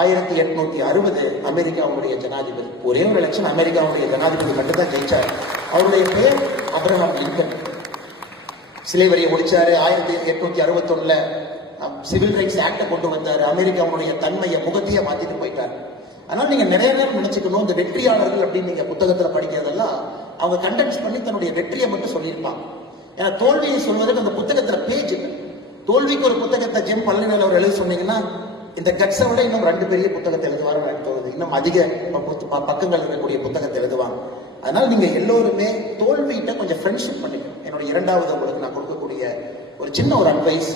1860 அமெரிக்காவுடைய ஜனாதிபதி, ஒரே ஒரு எலெக்ஷன் அமெரிக்காவுடைய ஜனாதிபதி மட்டும்தான் ஜெயிச்சார். அவருடைய பெயர் அப்ரஹாம் லிங்கன். சிலைவரியை ஒழிச்சாரு. 1861 சிவில் ரைட்ஸ் ஆக்ட கொண்டு வந்தாரு. அமெரிக்காவுடைய தன்மையை முகத்தையே மாத்திட்டு போயிட்டார். அதனால நீங்க நிறைய நேரம் நினைச்சுக்கணும், இந்த வெற்றியாளர்கள் அப்படின்னு நீங்க புத்தகத்துல படிக்கிறதெல்லாம் அவங்க கண்டென்ஸ் பண்ணி தன்னுடைய வெற்றியை மட்டும் சொல்லியிருப்பாங்க. ஏன்னா தோல்வியை சொல்வதற்கு அந்த புத்தகத்துல பேஜ் இல்லை. தோல்விக்கு ஒரு புத்தகத்தை ஜெம் பழனிவேல் அவர் எழுத சொன்னீங்கன்னா இந்த கட்ஸை விட இன்னும் 2 பெரிய புத்தகத்தை எழுதுவாரு தோணுது. இன்னும் அதிக பக்கங்கள் இருக்கக்கூடிய புத்தகத்தை எழுதுவாங்க. அதனால நீங்க எல்லோருமே தோல்வியிட்ட கொஞ்சம் ஃப்ரெண்ட்ஷிப் பண்ணிக்கணும். என்னோட இரண்டாவது உங்களுக்கு நான் கொடுக்கக்கூடிய ஒரு சின்ன ஒரு அட்வைஸ்,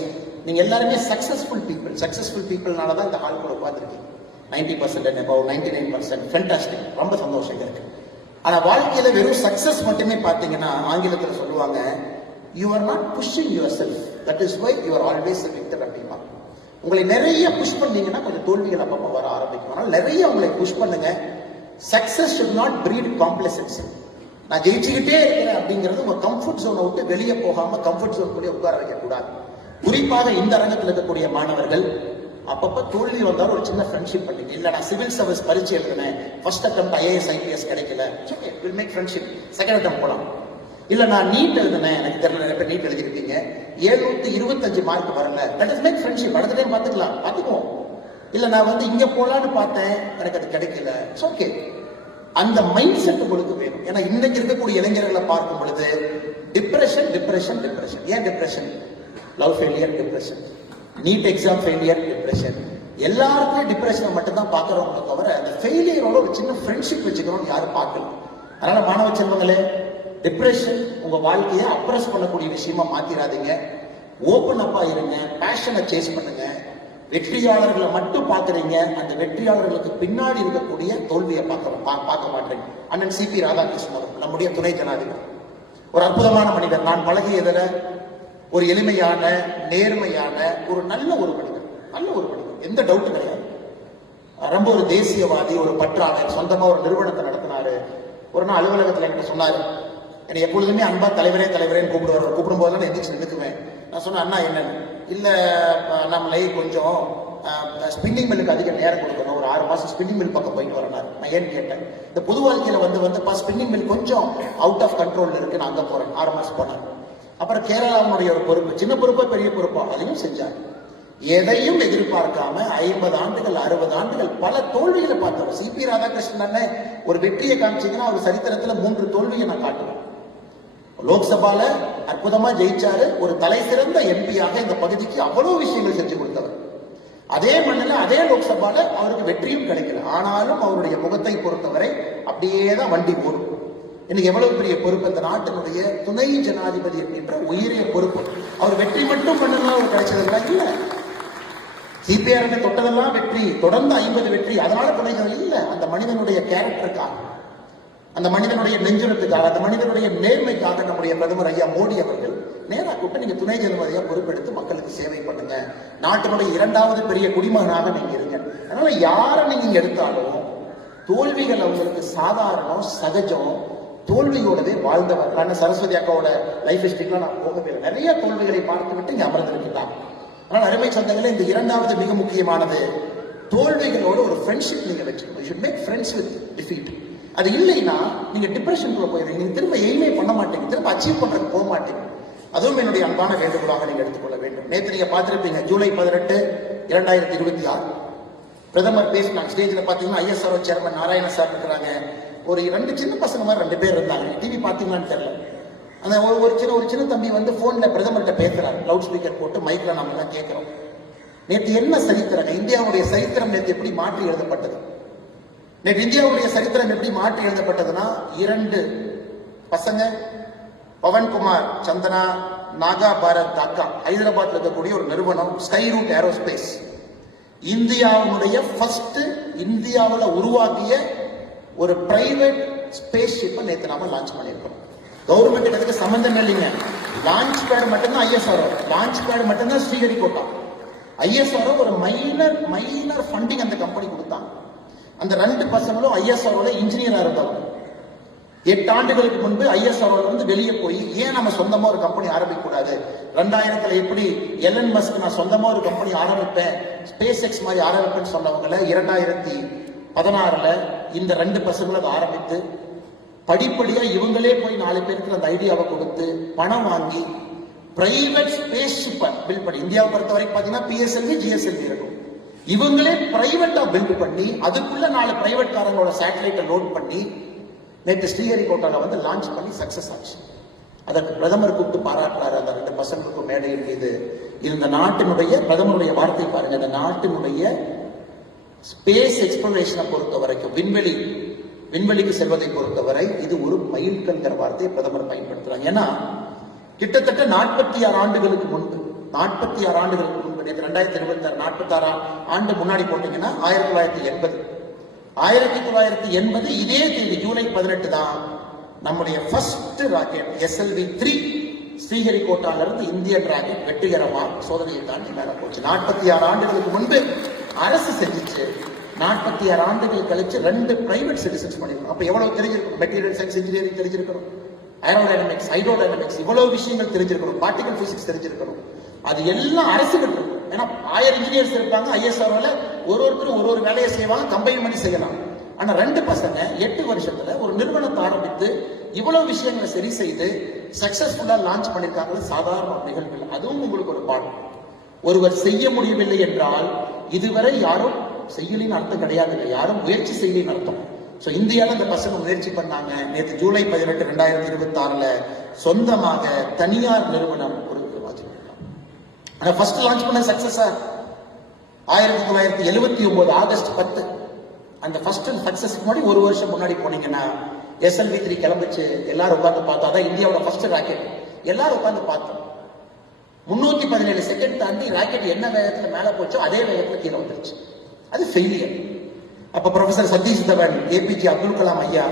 நீங்க எல்லாருமே சக்சஸ்ஃபுல் பீப்புள்னால தான் இந்த ஹால் கூட உட்காந்துருக்கீங்க. 90% and above 99% ஃபென்டாஸ்டிக், ரொம்ப சந்தோஷம் இருக்கு. ஆனா வாழ்க்கையில வெறும் சக்சஸ் மட்டுமே பார்த்தீங்கன்னா ஆங்கிலத்தில் சொல்லுவாங்க, you are not pushing yourself, that is why you are always a victor அப்படின்னா. உங்களை நிறைய புஷ் பண்ணீங்கன்னா கொஞ்சம் தோல்விகள் அப்பப்போ வர ஆரம்பிக்கும். ஆனால் நிறைய உங்களை புஷ் பண்ணுங்க. Success should not breed complacency. நான் ஜெயிச்சுக்கிட்டே இருக்கிறேன் அப்படிங்கிறது உங்க கம்ஃபர்ட் ஜோனை விட்டு வெளியே போகாம கம்ஃபர்ட் ஜோன் கூட உட்கார வைக்க கூடாது. குறிப்பாக இந்த அரங்கத்தில் இருக்கக்கூடிய மாணவர்கள் அப்பப்ப தோல்வி வந்தாலும் ஒரு சின்ன ஃப்ரெண்ட்ஷிப் பண்ணிங்க. இல்ல நான் சிவில் சர்வீஸ் பரீட்சை எழுதுனேன், ஃபர்ஸ்ட் அட்டெம்ப்ட் IAS IPS கிடைக்கல, okay will make friendship, second attempt போலாம். இல்ல நான் நீட் எழுதுனேன், எனக்கு தெரியல நிறைய பேர் நீட் எழுதிருக்கீங்க, 725 மார்க் வரல, லெட் அஸ் மேக் ஃப்ரெண்ட்ஷிப், அடுத்த டைம் பார்த்துக்குவோம். இல்ல நான் வந்து இங்க போலான்னு பார்த்தேன், எனக்கு அது கிடைக்கல, இட்ஸ் ஓகே. அந்த மைண்ட் செட் உங்களுக்கு வேணும். ஏன்னா இன்னைக்கு இருக்கக்கூடிய இளைஞர்களை பார்க்கும் பொழுது டிப்ரெஷன். ஏன் depression? Love failure depression, NEET exam failure depression. எல்லாருக்கும் டிப்ரெஷனை மட்டும் தான் பாக்குறவங்க தவிர அந்த ஃபெயிலியரோட ஒரு சின்ன ஃப்ரெண்ட்ஷிப் வச்சுக்கணும்னு யாரும் பார்க்கல. அதனால மாணவ செல்வங்களே, டிப்ரெஷன் உங்க வாழ்க்கையை அப்ரஸ் பண்ணக்கூடிய விஷயமா மாத்திராதீங்க. ஓபன் அப்பா இருங்க, பேஷனை சேஸ் பண்ணுங்க. வெற்றியாளர்களை மட்டும் பாக்குறீங்க, அந்த வெற்றியாளர்களுக்கு பின்னாடி இருக்கக்கூடிய தோல்வியை பார்க்க மாட்டீங்க. அண்ணன் CP ராதாகிருஷ்ணன் நம்முடைய துணை ஜனாதிபதி ஒரு அற்புதமான மனிதர். நான் பழகியதில் ஒரு எளிமையான, நேர்மையான, ஒரு நல்ல ஒரு மனிதர், எந்த டவுட் கிடையாது. ரொம்ப ஒரு தேசியவாதி, ஒரு பற்றாளர், சொந்தமா ஒரு நிறுவனத்தை நடத்தினாரு. ஒரு நாள் அலுவலகத்தில் என்கிட்ட சொன்னாரு, என்னை எப்பொழுதுமே அன்பா தலைவரேன்னு கூப்பிடுவார். கூப்பிடும் போதெல்லாம் எந்திரிச்சு நிற்குவேன். நான் சொன்னேன், அண்ணா என்னன்னு? இல்ல நம்மளை கொஞ்சம் ஸ்பின்னிங் மில்லுக்கு அதிக நேரம் கொடுக்கணும், ஒரு 6 மாசம் ஸ்பின்னிங் மில் பக்கம் போயிட்டு வரேன். நான் ஏன்னு கேட்டேன், இந்த பொது வாழ்க்கையில வந்து ஸ்பின்னிங் மில் கொஞ்சம் அவுட் ஆஃப் கண்ட்ரோல் இருக்கு, நான் அங்க போறேன். 6 மாசம் போனேன். அப்புறம் கேரளாவுடைய ஒரு பொறுப்பு, சின்ன பொறுப்போ பெரிய பொறுப்போ, அதையும் செஞ்சாங்க. எதையும் எதிர்பார்க்காம 50 ஆண்டுகள் 60 ஆண்டுகள் பல தோல்விகளை பார்த்தோம். CP ராதாகிருஷ்ணன் ஒரு வெற்றியை காமிச்சீங்கன்னா அவர் சரித்திரத்துல 3 தோல்வியை நான் காட்டுவேன். லோக்சபால அற்புதமா ஜெயிச்சாரு, ஒரு தலை சிறந்த MP-யாக இந்த பகுதிக்கு அவ்வளவு விஷயங்கள் செஞ்சு கொடுத்தவர். அதே மண்ணில் அதே லோக்சபால அவருக்கு வெற்றியும் கிடைக்கல. ஆனாலும் அவருடைய முகத்தை பொறுத்தவரை அப்படியேதான் வண்டி ஓடும். இன்னைக்கு எவ்வளவு பெரிய பொறுப்பு, இந்த நாட்டினுடைய துணை ஜனாதிபதி என்கின்ற உயரிய பொறுப்பு. அவர் வெற்றி மட்டும் பண்ணலாம் அவர் கிடைச்சதுன்னா இல்ல, CPR தொட்டதெல்லாம் வெற்றி, தொடர்ந்து 50 வெற்றி, அதனால துணை இல்ல. அந்த மனிதனுடைய கேரக்டருக்காக, அந்த மனிதனுடைய நெஞ்சுரத்துக்காக, அந்த மனிதனுடைய நேர்மைக்காக நம்முடைய பிரதமர் ஐயா மோடி அவர்கள் நேரா கூட்ட நீங்க துணை ஜனாதிபதியா பொறுப்பெடுத்து மக்களுக்கு சேவை பண்ணுங்க, நாட்டினுடைய 2வது பெரிய குடிமகனாக நீங்க இருங்க. அதனால யாரை நீங்க எடுத்தாலும் தோல்விகள் அவங்களுக்கு சாதாரணம், சகஜம். தோல்வியோடவே வாழ்ந்தவர். சரஸ்வதி அக்காவோட லைஃப் ஹிஸ்டரிக்கெல்லாம் நான் போகவே இல்லை. நிறைய தோல்விகளை பார்த்து விட்டு இங்க அமர்ந்திருக்கிறாங்க. ஆனால் அருமை சொந்தங்களே, இந்த 2வது மிக முக்கியமானது, தோல்விகளோட ஒரு ஃப்ரெண்ட்ஷிப் நீங்க வச்சுக்கணும். You should make friends with defeat. அது இல்லைன்னா நீங்க டிப்ரெஷனுக்குள்ள போயிருவீங்க, நீங்க திரும்ப எய்மே பண்ண மாட்டீங்க, திரும்ப அச்சீவ் பண்றதுக்கு போக மாட்டீங்க. அதுவும் என்னுடைய அன்பான வேண்டுகோளாக நீங்க எடுத்துக்கொள்ள வேண்டும். நேற்று நீங்க பார்த்திருப்பீங்க, ஜூலை 18, 2026 பிரதமர் பேசினாங்க. ஸ்டேஜ்ல பாத்தீங்கன்னா ISRO சேர்மன் நாராயண சார் இருக்கிறாங்க. ஒரு 2 சின்ன பசங்க மாதிரி 2 பேர் இருந்தாங்க. டிவி பாத்தீங்களான்னு தெரியல. அந்த ஒரு சின்ன தம்பி வந்து போன்ல பிரதமர்கிட்ட பேசுறாரு, லவுட் ஸ்பீக்கர் போட்டு மைக்ல நம்ம எல்லாம் கேட்கிறோம். நேற்று என்ன சரித்திரம், இந்தியாவுடைய சரித்திரம் நேற்று எப்படி மாற்றி எழுதப்பட்டது? நேற்று இந்தியாவுடைய சரித்திரம் எப்படி மாற்றி எழுதப்பட்டதுன்னா, 2 பசங்க, பவன்குமார் சந்தனா, நாகா பாரத் தாக்கா, ஹைதராபாத்ல இருக்கக்கூடிய ஒரு நிறுவனம் ஸ்கை ரூட் ஏரோஸ்பேஸ், இந்தியாவுடைய ஃபர்ஸ்ட் இந்தியாவில் உருவாக்கிய ஒரு பிரைவேட் ஸ்பேஸ் ஷிப்பை நேற்று நாம லான்ச் பண்ணியிருக்கோம். கவர்மெண்ட் அதுக்கு சம்பந்தம் இல்லைங்க. லான்ச் பேட் மட்டும்தான் ஐஎஸ்ஆர்ஓ, லான்ச் பேட் மட்டும்தான் ஸ்ரீஹரிகோட்டா. ஐஎஸ்ஆர்ஓ ஒரு மைனர் ஃபண்டிங் அந்த கம்பெனி கொடுத்தாங்க. அந்த 2 பசங்களும் ஐஎஸ்ஆர்ஓல இன்ஜினியரா இருந்தாங்க. 8 ஆண்டுகளுக்கு முன்பு ஐஎஸ்ஆர்ஓல இருந்து வெளியே போய் ஏன் நம்ம சொந்தமா ஒரு கம்பெனி ஆரம்பிக்க கூடாது, 2000 எப்படி எலன் மஸ்க் நான் சொந்தமா ஒரு கம்பெனி ஆரம்பிப்பேன், ஸ்பேஸ் எக்ஸ் மாதிரி ஆரம்பிப்பேன்னு சொன்னவங்களை 2016 இந்த 2 பசங்களும் அதை ஆரம்பித்து படிப்படியா இவங்களே போய் 4 பேருக்கு அந்த ஐடியாவை கொடுத்து பணம் வாங்கி பிரைவேட் ஸ்பேஸ் ஷிப்பை பில்ட் பண்ணி, இந்தியாவை பொறுத்த வரைக்கும் பாத்தீங்கன்னா பிஎஸ்எல்வி ஜிஎஸ்எல்வி இருக்கும், இவங்களே பிரைவேட்டா பில்ட் பண்ணி அதுக்குள்ள 4 பிரைவேட் காரங்களோட சேட்டலைட்டை லோட் பண்ணி நேற்று ஸ்ரீஹரிகோட்டால வந்து லான்ச் பண்ணி சக்சஸ் ஆச்சு. அதற்கு பிரதமர் கூப்பிட்டு பாராட்டுறாரு அந்த 2 பசங்களுக்கும் மேடையில் மீது. இந்த நாட்டினுடைய பிரதமருடைய வார்த்தை பாருங்க, இந்த நாட்டினுடைய ஸ்பேஸ் எக்ஸ்ப்ளோரேஷனை பொறுத்த வரைக்கும் விண்வெளிக்கு செல்வதை பொறுத்தவரை இது ஒரு மைல்கல்ங்கிற வார்த்தையை பிரதமர் பயன்படுத்துறாங்க. ஏன்னா கிட்டத்தட்ட 46 ஆண்டுகளுக்கு முன்பு 2026 46 ஆண்டு முன்னாடி போட்டீங்கன்னா 1980 இதே தேதி ஜூலை 18 தான் நம்முடைய ஃபர்ஸ்ட் ராக்கெட் SLV-3 ஸ்ரீஹரிகோட்டால இருந்து இந்தியன் ராக்கெட் வெற்றிகரமா சோதனையை தாண்டி மேல போச்சு. 46 ஆண்டுகளுக்கு முன்பு அரசு செஞ்சிச்சு. 46 ஆண்டுகள் கழிச்சு 2 பிரைவேட் சிட்டிசன்ஸ் பண்ணிருக்கோம். அப்ப எவ்வளவு தெரிஞ்சிருக்கும், மெட்டீரியல் சயின்ஸ் இன்ஜினியரிங் தெரிஞ்சிருக்கணும், ஏரோடைனமிக்ஸ் ஹைட்ரோடைனமிக்ஸ் இவ்வளவு விஷயங்கள் தெரிஞ்சிருக்கணும், பார்ட்டிகல் பிசிக்ஸ் தெரிஞ்சிருக்கணும். அது எல்லாம் அரசுகள் இருக்கும். ஏன்னா 1000 இன்ஜினியர்ஸ் இருப்பாங்க ஐஎஸ்ஆர்ஓல, ஒருத்தரும் ஒரு வேலையை செய்வாங்க, கம்பைன் பண்ணி செய்யலாம். ஆனா 2 பசங்க 8 வருஷத்துல ஒரு நிறுவனத்தை ஆரம்பித்து இவ்வளவு விஷயங்களை சரி செய்து சக்சஸ்ஃபுல்லா லான்ச் பண்ணிருக்காங்க. சாதாரண நிகழ்வு. அதுவும் உங்களுக்கு ஒரு பாடம். ஒருவர் செய்ய முடியவில்லை என்றால் இதுவரை யாரும் செய்யலின்னு அர்த்தம் கிடையாது, யாரும் முயற்சி செய்யலின்னு அர்த்தம். சோ இந்தியால இந்த பசங்க முயற்சி பண்ணாங்க. நேற்று ஜூலை 18 2026 சொந்தமாக தனியார் நிறுவனம் ஒரு ஃபர்ஸ்ட் லான்ச் பண்ண சக்சஸா 1979 ஆகஸ்ட் 10 அந்த ஃபர்ஸ்ட் சக்சஸ்க்கு முன்னாடி ஒரு வருஷம் முன்னாடி போனீங்கன்னா SLV-3 கிளம்பிச்சு. எல்லாரும் உட்கார்ந்து பார்த்தா தான் இந்தியாவோட ஃபர்ஸ்ட் ராக்கெட். எல்லாரும் உட்கார்ந்து பார்த்தோம். 317 செகண்ட் தாண்டி ராக்கெட் என்ன வேகத்துல மேல போச்சோ அதே வேகத்துல கீழே வந்துருச்சு. அது ஃபெயிலியர். அப்ப ப்ரொஃபசர் சதீஷ் தவன் ஏபிஜே அப்துல் கலாம் ஐயா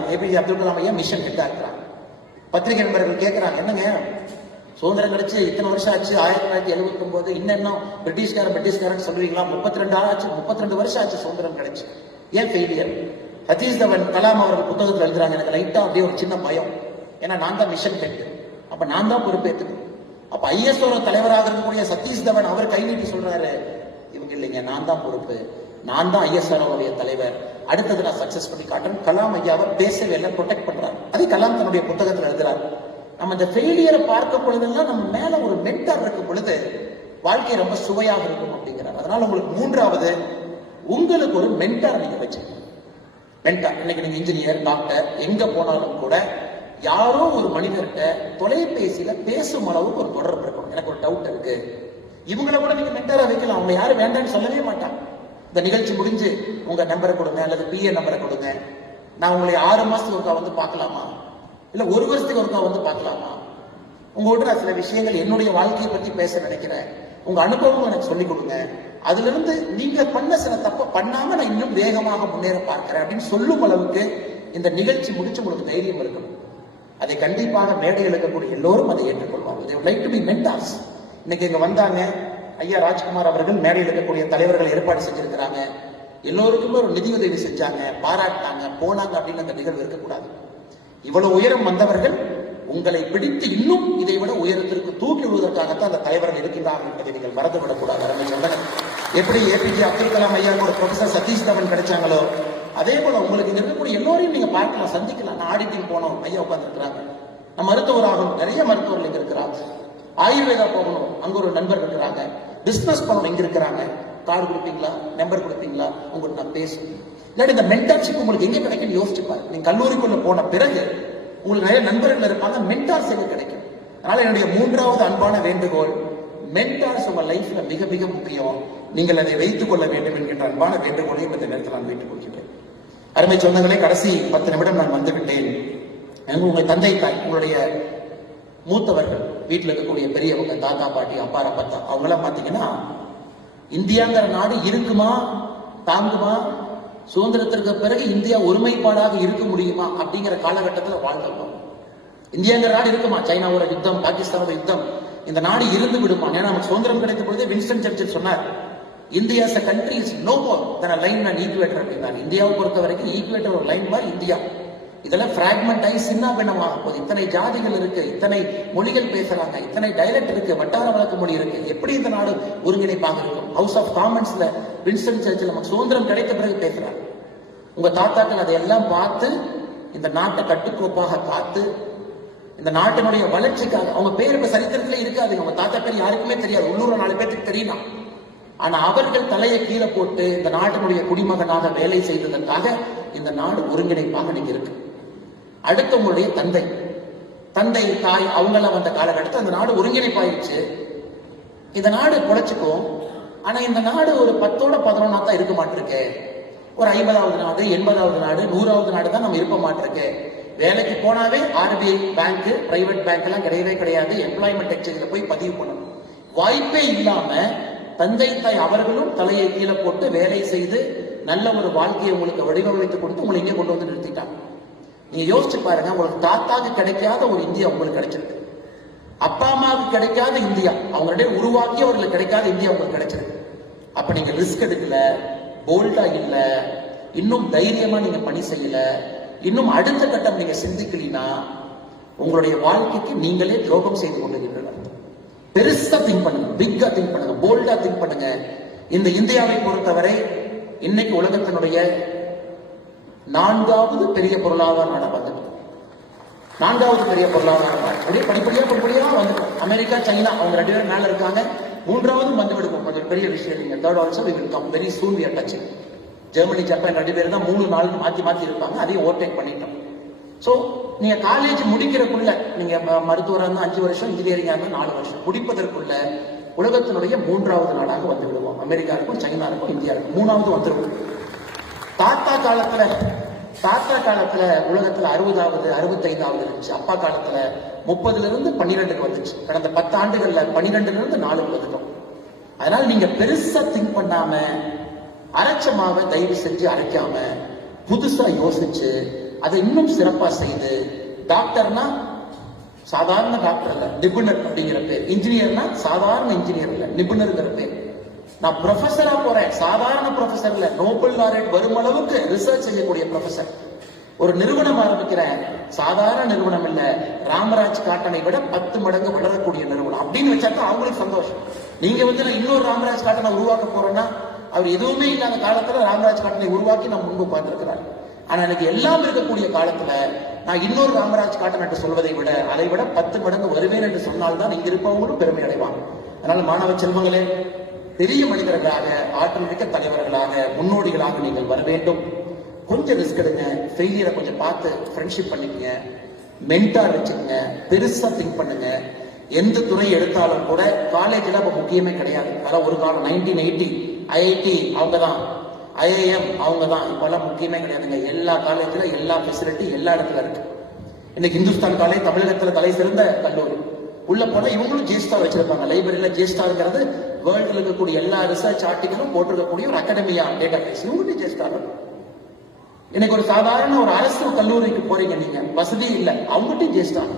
மிஷன் ஹெட்டா இருக்கிறாங்க. பத்திரிகை நண்பர்கள் கேட்கிறாங்க, என்னங்க சுதந்திரம் கிடைச்சு இத்தனை வருஷம் ஆச்சு, 1979 இன்னும் பிரிட்டிஷ்காரன் சொல்றீங்களா, 32 வருஷம் ஆச்சு சுதந்திரம் கிடைச்சு, ஏன் ஃபெயிலியர்? சதீஷ் தவன் கலாம் அவர்கள் புத்தகத்தில் எழுதுறாங்க, எனக்கு லைட்டா அப்படியே ஒரு சின்ன பயம். ஏன்னா நான் தான் மிஷன் ஹெட், அப்ப நான் தான் பொறுப்பேற்றுக்கணும். அப்ப ஐஎஸ்ஓ தலைவராக இருக்கக்கூடிய சதீஷ் தவன் அவர் கை நீட்டி சொல்றாரு, இவங்க இல்லைங்க, நான் தான் பொறுப்பு, நான் தான் ஐஎஸ்ஆர்ஓடைய தலைவர், அடுத்தது நான் சக்சஸ் பண்ணி காட்டுறேன். கலாம் ஐயாவை பேசவே இல்லை, ப்ரொடெக்ட் பண்றாரு. அதே கலாம் தன்னுடைய புத்தகத்தில் எழுதுறாரு. நம்ம இந்த ஃபெயிலியரை பார்க்க பொழுதெல்லாம் நம்ம மேல ஒரு மென்டார் இருக்கும் பொழுது வாழ்க்கை ரொம்ப சுவையாக இருக்கும் அப்படிங்கிறார். அதனால உங்களுக்கு 3வது உங்களுக்கு ஒரு மென்டார் நீங்க வச்சுக்கணும். மென்டார் இன்னைக்கு நீங்க இன்ஜினியர் டாக்டர் எங்க போனாலும் கூட யாரோ ஒரு மனிதர்கிட்ட தொலைபேசியில பேசும் அளவுக்கு ஒரு தொடர்பு இருக்கணும். எனக்கு ஒரு டவுட் இருக்கு, இவங்களை கூட நீங்க மென்டாரா வைக்கலாம். அவங்க யாரும் வேண்டாம்னு சொல்லவே மாட்டாங்க. இந்த நிகழ்ச்சி முடிஞ்சு உங்க நம்பரை கொடுங்க அல்லது PA நம்பரை கொடுங்க, நான் உங்களை 6 மாசத்துக்கு ஒருக்கா வந்து பார்க்கலாமா, இல்ல 1 வருஷத்துக்கு ஒருக்கா வந்து பார்க்கலாமா, உங்கள்கிட்ட நான் சில விஷயங்கள் என்னுடைய வாழ்க்கையை பத்தி பேச நினைக்கிறேன், உங்க அனுபவம் எனக்கு சொல்லிக் கொடுங்க, அதுல இருந்து நீங்க பண்ண சில தப்ப பண்ணாம நான் இன்னும் வேகமாக முன்னேற பார்க்கிறேன் அப்படின்னு சொல்லும் அளவுக்கு இந்த நிகழ்ச்சி முடிச்சு உங்களுக்கு தைரியம் இருக்கணும். அதை கண்டிப்பாக மேடையில் இருக்கக்கூடிய எல்லோரும் அதை ஏற்றுக்கொள்வாங்க. they would like to be mentors. இன்னைக்கு இங்க வந்தாங்க ஐயா ராஜ்குமார் அவர்கள், மேடையில் இருக்கக்கூடிய தலைவர்கள் ஏற்பாடு செஞ்சிருக்கிறாங்க, எல்லோருக்குமே ஒரு நிதியுதவி செஞ்சாங்க, பாராட்டினாங்க, போனாங்க அப்படின்னு அந்த நிகழ்வு இருக்கக்கூடாது. இவ்வளவு உயரம் வந்தவர்கள் உங்களை பிடித்து இன்னும் இதை விட உயரத்திற்கு தூக்கி விடுவதற்காகத்தான் அந்த தலைவர்கள் இருக்கின்றார்கள் என்பதை நீங்கள் மறந்துவிடக்கூடாது. எப்படி APJ அப்துல் கலாம் ஐயா ஒரு ப்ரொஃபசர் சதீஷ் தவன் கிடைச்சாங்களோ அதே போல உங்களுக்கு இங்க இருக்கக்கூடிய எல்லோரையும் நீங்க பார்க்கலாம், சந்திக்கலாம். நான் ஆடிட்டிங் போனோம், ஐயா உட்கார்ந்து இருக்கிறாங்க. நான் மருத்துவர் ஆகணும், நிறைய மருத்துவர்கள் இங்க இருக்கிறாங்க. ஆயுர்வேதா போகணும், அங்க ஒரு நண்பர் இருக்கிறாங்க. பிசினஸ் பண்ணணும், இங்க இருக்கிறாங்க. கார்டு கொடுப்பீங்களா, நம்பர் கொடுப்பீங்களா, உங்களுக்கு நான் பேசுவேன். இல்லாட்டி இந்த மென்டார்ஷிப் உங்களுக்கு எங்க கிடைக்கும் யோசிச்சு பாருங்க. நீங்க கல்லூரிக்குள்ள போன பிறகு உங்களுக்கு நிறைய நண்பர்கள் இருப்பாங்க, மென்டார்ஸ் எங்க கிடைக்கும். அதனால என்னுடைய 3வது அன்பான வேண்டுகோள், மென்டார்ஸ் உங்க லைஃப்ல மிக மிக முக்கியம். நீங்கள் அதை வைத்துக் கொள்ள வேண்டும் என்கின்ற அன்பான வேண்டுகோளையும் இந்த நேரத்தில் நான் வைத்துக் கொள்கிறேன். அருமை சொந்தங்களே, கடைசி 10 நிமிடம் நான் வந்துவிட்டேன். உங்கள் தந்தை தாய், உங்களுடைய மூத்தவர்கள், வீட்டில் இருக்கக்கூடிய பெரியவங்க, தாத்தா பாட்டி, அப்பாரா பத்தா, அவங்களாம் பாத்தீங்கன்னா இந்தியாங்கிற நாடு இருக்குமா, தாங்குமா, சுதந்திரத்திற்கு பிறகு இந்தியா ஒருமைப்பாடாக இருக்க முடியுமா அப்படிங்கிற காலகட்டத்தில் வாழ்ந்தோம். இந்தியாங்கிற நாடு இருக்குமா? சைனாவோட யுத்தம், பாகிஸ்தானோட யுத்தம், இந்த நாடு இருந்து விடுமா? ஏன்னா நமக்கு சுதந்திரம் கிடைத்த பொழுதே வின்ஸ்டன் சர்ச்சில் சொன்னார், India as a country is no more than a line and equator அப்படின்னாரு. இந்தியாவை பொறுத்த வரைக்கும் ஈக்குவேட்டர் ஒரு லைன் மாதிரி இந்தியா. இதெல்லாம் பிராக்மெண்ட் ஆகி சின்ன பின்னமாக போகுது. இத்தனை ஜாதிகள் இருக்கு, இத்தனை மொழிகள் பேசுறாங்க, இத்தனை டைலக்ட் இருக்கு, வட்டார வழக்கு மொழி இருக்கு. எப்படி இந்த நாடு ஒருங்கிணைப்பாக இருக்கும்? ஹவுஸ் ஆஃப் காமன்ஸ்ல வின்ஸ்டன் சர்ச்சில் நமக்கு சுதந்திரம் கிடைத்த பிறகு பேசுறாங்க. உங்க தாத்தாக்கள் அதையெல்லாம் பார்த்து இந்த நாட்டை கட்டுக்கோப்பாக காத்து இந்த நாட்டினுடைய வளர்ச்சிக்காக, அவங்க பேர் இப்ப சரித்திரத்திலே இருக்காது, அவங்க தாத்தா பேர் யாருக்குமே தெரியாது, உள்ளூர் 4 பேருக்கு தெரியலாம். ஆனா அவர்கள் தலையை கீழே போட்டு இந்த நாட்டினுடைய குடிமகனாக வேலை செய்ததற்காக இந்த நாடு ஒருங்கிணைப்பாக நீங்க இருக்கு. அடுத்த உங்களுடைய தந்தை, தாய் அவங்கெல்லாம் வந்த காலகட்டத்தில் அந்த நாடு ஒருங்கிணைப்பாயிடுச்சு. இந்த நாடு பொழைச்சுக்கும். ஆனா இந்த நாடு ஒரு 10ஓட 11 தான் இருக்க மாட்டிருக்கு. ஒரு 50வது நாடு, 80வது நாடு, 100வது நாடு தான் நம்ம இருக்க மாட்டிருக்கு. வேலைக்கு போனாவே RBI பேங்க், பிரைவேட் பேங்க் எல்லாம் கிடையவே கிடையாது. எம்ப்ளாய்மெண்ட் எக்ஸ்சேஞ்சில் போய் பதிவு பண்ணணும். வாய்ப்பே இல்லாம தந்தை தாய் அவர்களும் தலையை கீழே போட்டு வேலை செய்து நல்ல ஒரு வாழ்க்கையை உங்களுக்கு வடிவமைத்து கொடுத்து உங்களை இங்கே கொண்டு வந்து நிறுத்திட்டாங்க. நீங்க யோசிச்சு பாருங்க, உங்களுக்கு தாத்தாக்கு கிடைக்காத ஒரு இந்தியா உங்களுக்கு கிடைச்சிருக்கு. அப்பா அம்மாவுக்கு கிடைக்காத இந்தியா, அவங்களுடைய உருவாக்கி அவர்களுக்கு கிடைக்காத இந்தியா உங்களுக்கு கிடைச்சிருக்கு. அப்ப நீங்க ரிஸ்க் எடுக்கல, போல்டா இல்ல, இன்னும் தைரியமா நீங்க பணி செய்யல, இன்னும் அடுத்த கட்டம் நீங்க சிந்திக்கலீங்கன்னா உங்களுடைய வாழ்க்கைக்கு நீங்களே துரோகம் செய்து கொண்டிருக்கிறீர்கள். பெருசா திங்க் பண்ணுங்க, பிக்கா திங்க் பண்ணுங்க, போல்டா திங்க் பண்ணுங்க. இந்த இந்தியாவை பொறுத்தவரை இன்னைக்கு உலகத்தினுடைய 4வது பெரிய பொருளாதார நாடு வந்துட்டு, 4வது பெரிய பொருளாதார நாடு. அப்படியே படிப்படியா வந்துடும். அமெரிக்கா, சைனா அவங்க 2 பேரும் மேல இருக்காங்க. 3வது வந்து விடுவோம். கொஞ்சம் பெரிய விஷயம் இல்லைங்க. Third also we will come very soon. we are touching. Germany, Japan 2 பேரும் தான் 3 4 மாத்தி இருப்பாங்க. அதையும் ஓவர்டேக் பண்ணிட்டோம். சோ நீங்க காலேஜ் முடிக்கிறதுக்குள்ள, நீங்க மருத்துவராக இருந்தா 5 வருஷம், இன்ஜினியரிங்கா இருந்தா 4 வருஷம் முடிப்பதற்குள்ள உலகத்தினுடைய 3வது நாடாக வந்து விடுவோம். அமெரிக்காவுக்கும், சைனாவுக்கும், இந்தியாவுக்கும் 3வது வந்துருவோம். தாத்தா காலத்துல உலகத்துல 60வது 65வது இருந்துச்சு. அப்பா காலத்துல 30ல இருந்து 12க்கு வந்துச்சு. கடந்த 10 ஆண்டுகள்ல 12ல இருந்து 4க்கு வந்துட்டோம். அதனால நீங்க பெருசா திங்க் பண்ணாம அரைச்சமாவை தயவு செஞ்சு அரைக்காம புதுசா யோசிச்சு அதை இன்னும் சிறப்பா செய்து, டாக்டர்னா சாதாரண டாக்டர் இல்ல, நிபுணர் அப்படிங்கிற பேர். இன்ஜினியர்னா சாதாரண இன்ஜினியர் இல்ல, நிபுணர்ங்கிற பேர். நான் ப்ரொஃபஸரா போறேன், சாதாரண ப்ரொஃபஸர் இல்ல, நோபல் லாரேட் வரும் அளவுக்கு ரிசர்ச் செய்யக்கூடிய ப்ரொஃபஸர். ஒரு நிறுவனம் ஆரம்பிக்கிறேன், சாதாரண நிறுவனம் இல்ல, ராமராஜ் காட்டனை விட 10 மடங்கு வளரக்கூடிய நிறுவனம் அப்படின்னு வச்சாக்கா அவங்களுக்கு சந்தோஷம். நீங்க வந்து நான் இன்னொரு ராமராஜ் காட்டனை உருவாக்க போறேன்னா, அவர் எதுவுமே இல்லாத காலத்துல ராமராஜ் காட்டனை உருவாக்கி நம்ம முன்பு பார்த்திருக்கிறார். ஆனா எனக்கு எல்லாம் இருக்கக்கூடிய காலத்துல நான் இன்னொரு ராமராஜ் காட்டன் என்று சொல்வதை விட அதை விட 10 மடங்கு வருவேன் என்று சொன்னால்தான் இங்க இருப்பவங்களும் பெருமை அடைவாங்க. அதனால மாணவ செல்வங்களே, பெரிய மனிதர்களாக, ஆற்றல் மிக்க தலைவர்களாக, முன்னோடிகளாக நீங்கள் வர வேண்டும். கொஞ்சம் ரிஸ்க் எடுங்க, ஃபெயிலியரை கொஞ்சம் பார்த்து ஃப்ரெண்ட்ஷிப் பண்ணிக்கங்க, மென்டார் வச்சுக்கங்க, பெருசா திங்க் பண்ணுங்க. எந்த துறை எடுத்தாலும் கூட காலேஜ்ல அப்ப முக்கியமே கிடையாது. அதான் ஒரு காலம் 1980 IIT அவங்க தான், IIM அவங்க தான். இப்பெல்லாம் முக்கியமே கிடையாதுங்க. எல்லா காலேஜ்ல எல்லா ஃபெசிலிட்டி எல்லா இடத்துல இருக்கு. இன்னைக்கு இந்துஸ்தான் காலேஜ் தமிழகத்துல தலை சிறந்த கல்லூரி. உள்ள போனா இவங்களும் ஜேஸ்டார் வச்சிருப்பாங்க. லைப்ரரியில ஜேஸ்டார்ங்கிறது வேர்ல்டுல இருக்கக்கூடிய எல்லா ரிசர்ச் ஆர்டிகளும் போட்டிருக்கக்கூடிய ஒரு அகாடமியா டேட்டா பேஸ். இவங்களும் ஜேஸ்டார். இன்னைக்கு ஒரு சாதாரண ஒரு அரசு கல்லூரிக்கு போறீங்க, நீங்க வசதி இல்லை, அவங்ககிட்டையும் ஜேஸ்டார்.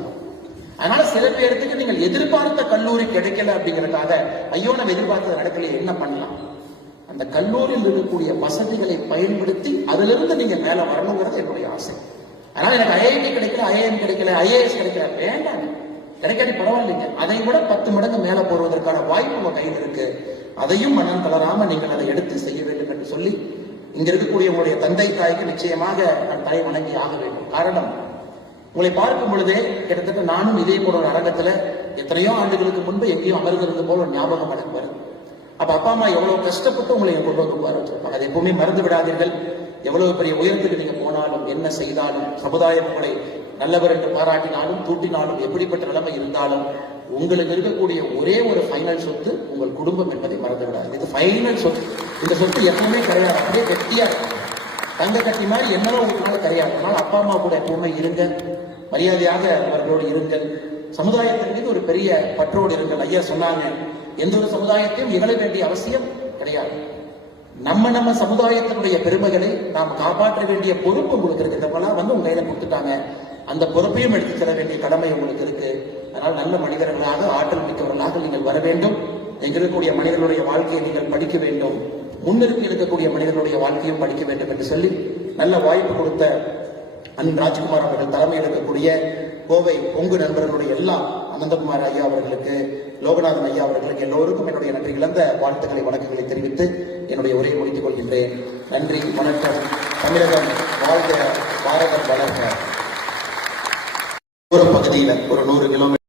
அதனால சில பேருக்கு நீங்கள் எதிர்பார்த்த கல்லூரி கிடைக்கல அப்படிங்கறதுக்காக ஐயோ நம்ம எதிர்பார்த்தது நடக்கல, என்ன பண்ணலாம்? அந்த கல்லூரியில் இருக்கக்கூடிய வசதிகளை பயன்படுத்தி அதுல இருந்து நீங்க மேல வரணுங்கிறது என்னுடைய ஆசை. அதனால எனக்கு IIT கிடைக்கல, IIM கிடைக்கல, IAS கிடைக்கல, வேண்டாம், கிடைக்காட்டி பரவாயில்லைங்க. அதை விட 10 மடங்கு மேல போடுவதற்கான வாய்ப்பு உங்க கையில் இருக்கு. அதையும் மனம் தளராம நீங்கள் அதை எடுத்து செய்ய வேண்டும் என்று சொல்லி, இங்க இருக்கக்கூடிய உங்களுடைய தந்தை தாய்க்கு நிச்சயமாக நான் தலை வணங்கி ஆக வேண்டும். காரணம், உங்களை பார்க்கும் பொழுதே கிட்டத்தட்ட நானும் இதே போல ஒரு அரங்கத்துல எத்தனையோ ஆண்டுகளுக்கு முன்பு எங்கேயும் அமர்ந்திருந்த போல ஒரு ஞாபகம் எனக்கு வருது. அப்ப அப்பா அம்மா எவ்வளவு கஷ்டப்பட்டு உங்களை கொண்டு வந்து உட்கார வச்சிருப்பாங்க. அதை எப்பவுமே மறந்து விடாதீர்கள். எவ்வளவு பெரிய உயரத்துக்கு நீங்க போனாலும், என்ன செய்தாலும், சமுதாயம் உங்களை நல்லவர் என்று பாராட்டினாலும் தூட்டினாலும், எப்படிப்பட்ட நிலைமை இருந்தாலும், உங்களுக்கு இருக்கக்கூடிய ஒரே ஒரு ஃபைனல் சொத்து உங்கள் குடும்பம் என்பதை மறந்து விடாது. இது ஃபைனல் சொத்து. இந்த சொத்து எப்பவுமே கிடையாது, அப்படியே கெட்டியா தங்க கட்டி மாதிரி என்னவோ உங்களால கிடையாது. அதனால அப்பா அம்மா கூட எப்பவுமே இருங்க, மரியாதையாக அவர்களோடு இருங்கள். சமுதாயத்தின் மீது ஒரு பெரிய பற்றோடு இருங்கள். ஐயா சொன்னாங்க, எந்த ஒரு சமுதாயத்தையும் இகழ வேண்டிய அவசியம் கிடையாது. நம்ம சமுதாயத்தினுடைய பெருமைகளை நாம் காப்பாற்ற வேண்டிய பொறுப்பு உங்களுக்கு இருக்கு. இதெல்லாம் வந்து உங்க கையில கொடுத்துட்டாங்க, அந்த பொறுப்பையும் எடுத்துச் செல்ல வேண்டிய கடமை உங்களுக்கு இருக்கு. அதனால் நல்ல மனிதர்களாக, ஆற்றல் மிக்கவர்களாக நீங்கள் வர வேண்டும். இருக்கக்கூடிய மனிதர்களுடைய வாழ்க்கையை நீங்கள் படிக்க வேண்டும். முன்னிறுத்தி இருக்கக்கூடிய மனிதர்களுடைய வாழ்க்கையும் படிக்க வேண்டும் என்று சொல்லி நல்ல வாய்ப்பு கொடுத்த அண்ணன் ராஜ்குமார் அவர்கள் தலைமையில் இருக்கக்கூடிய கோவை பொங்கு நண்பர்களுடைய எல்லா அனந்தகுமார் ஐயா அவர்களுக்கு, லோகநாதன் ஐயா அவர்களுக்கு எல்லோருக்கும் என்னுடைய நன்றி இழந்த வாழ்த்துக்களை, வணக்கங்களை தெரிவித்து என்னுடைய உரையை முடித்துக் கொள்கின்றேன். நன்றி, வணக்கம். தமிழகம் வாழ்க, பாரதம் வளர்க. ஒரு பகுதியில் ஒரு 100 கிலோமீட்டர்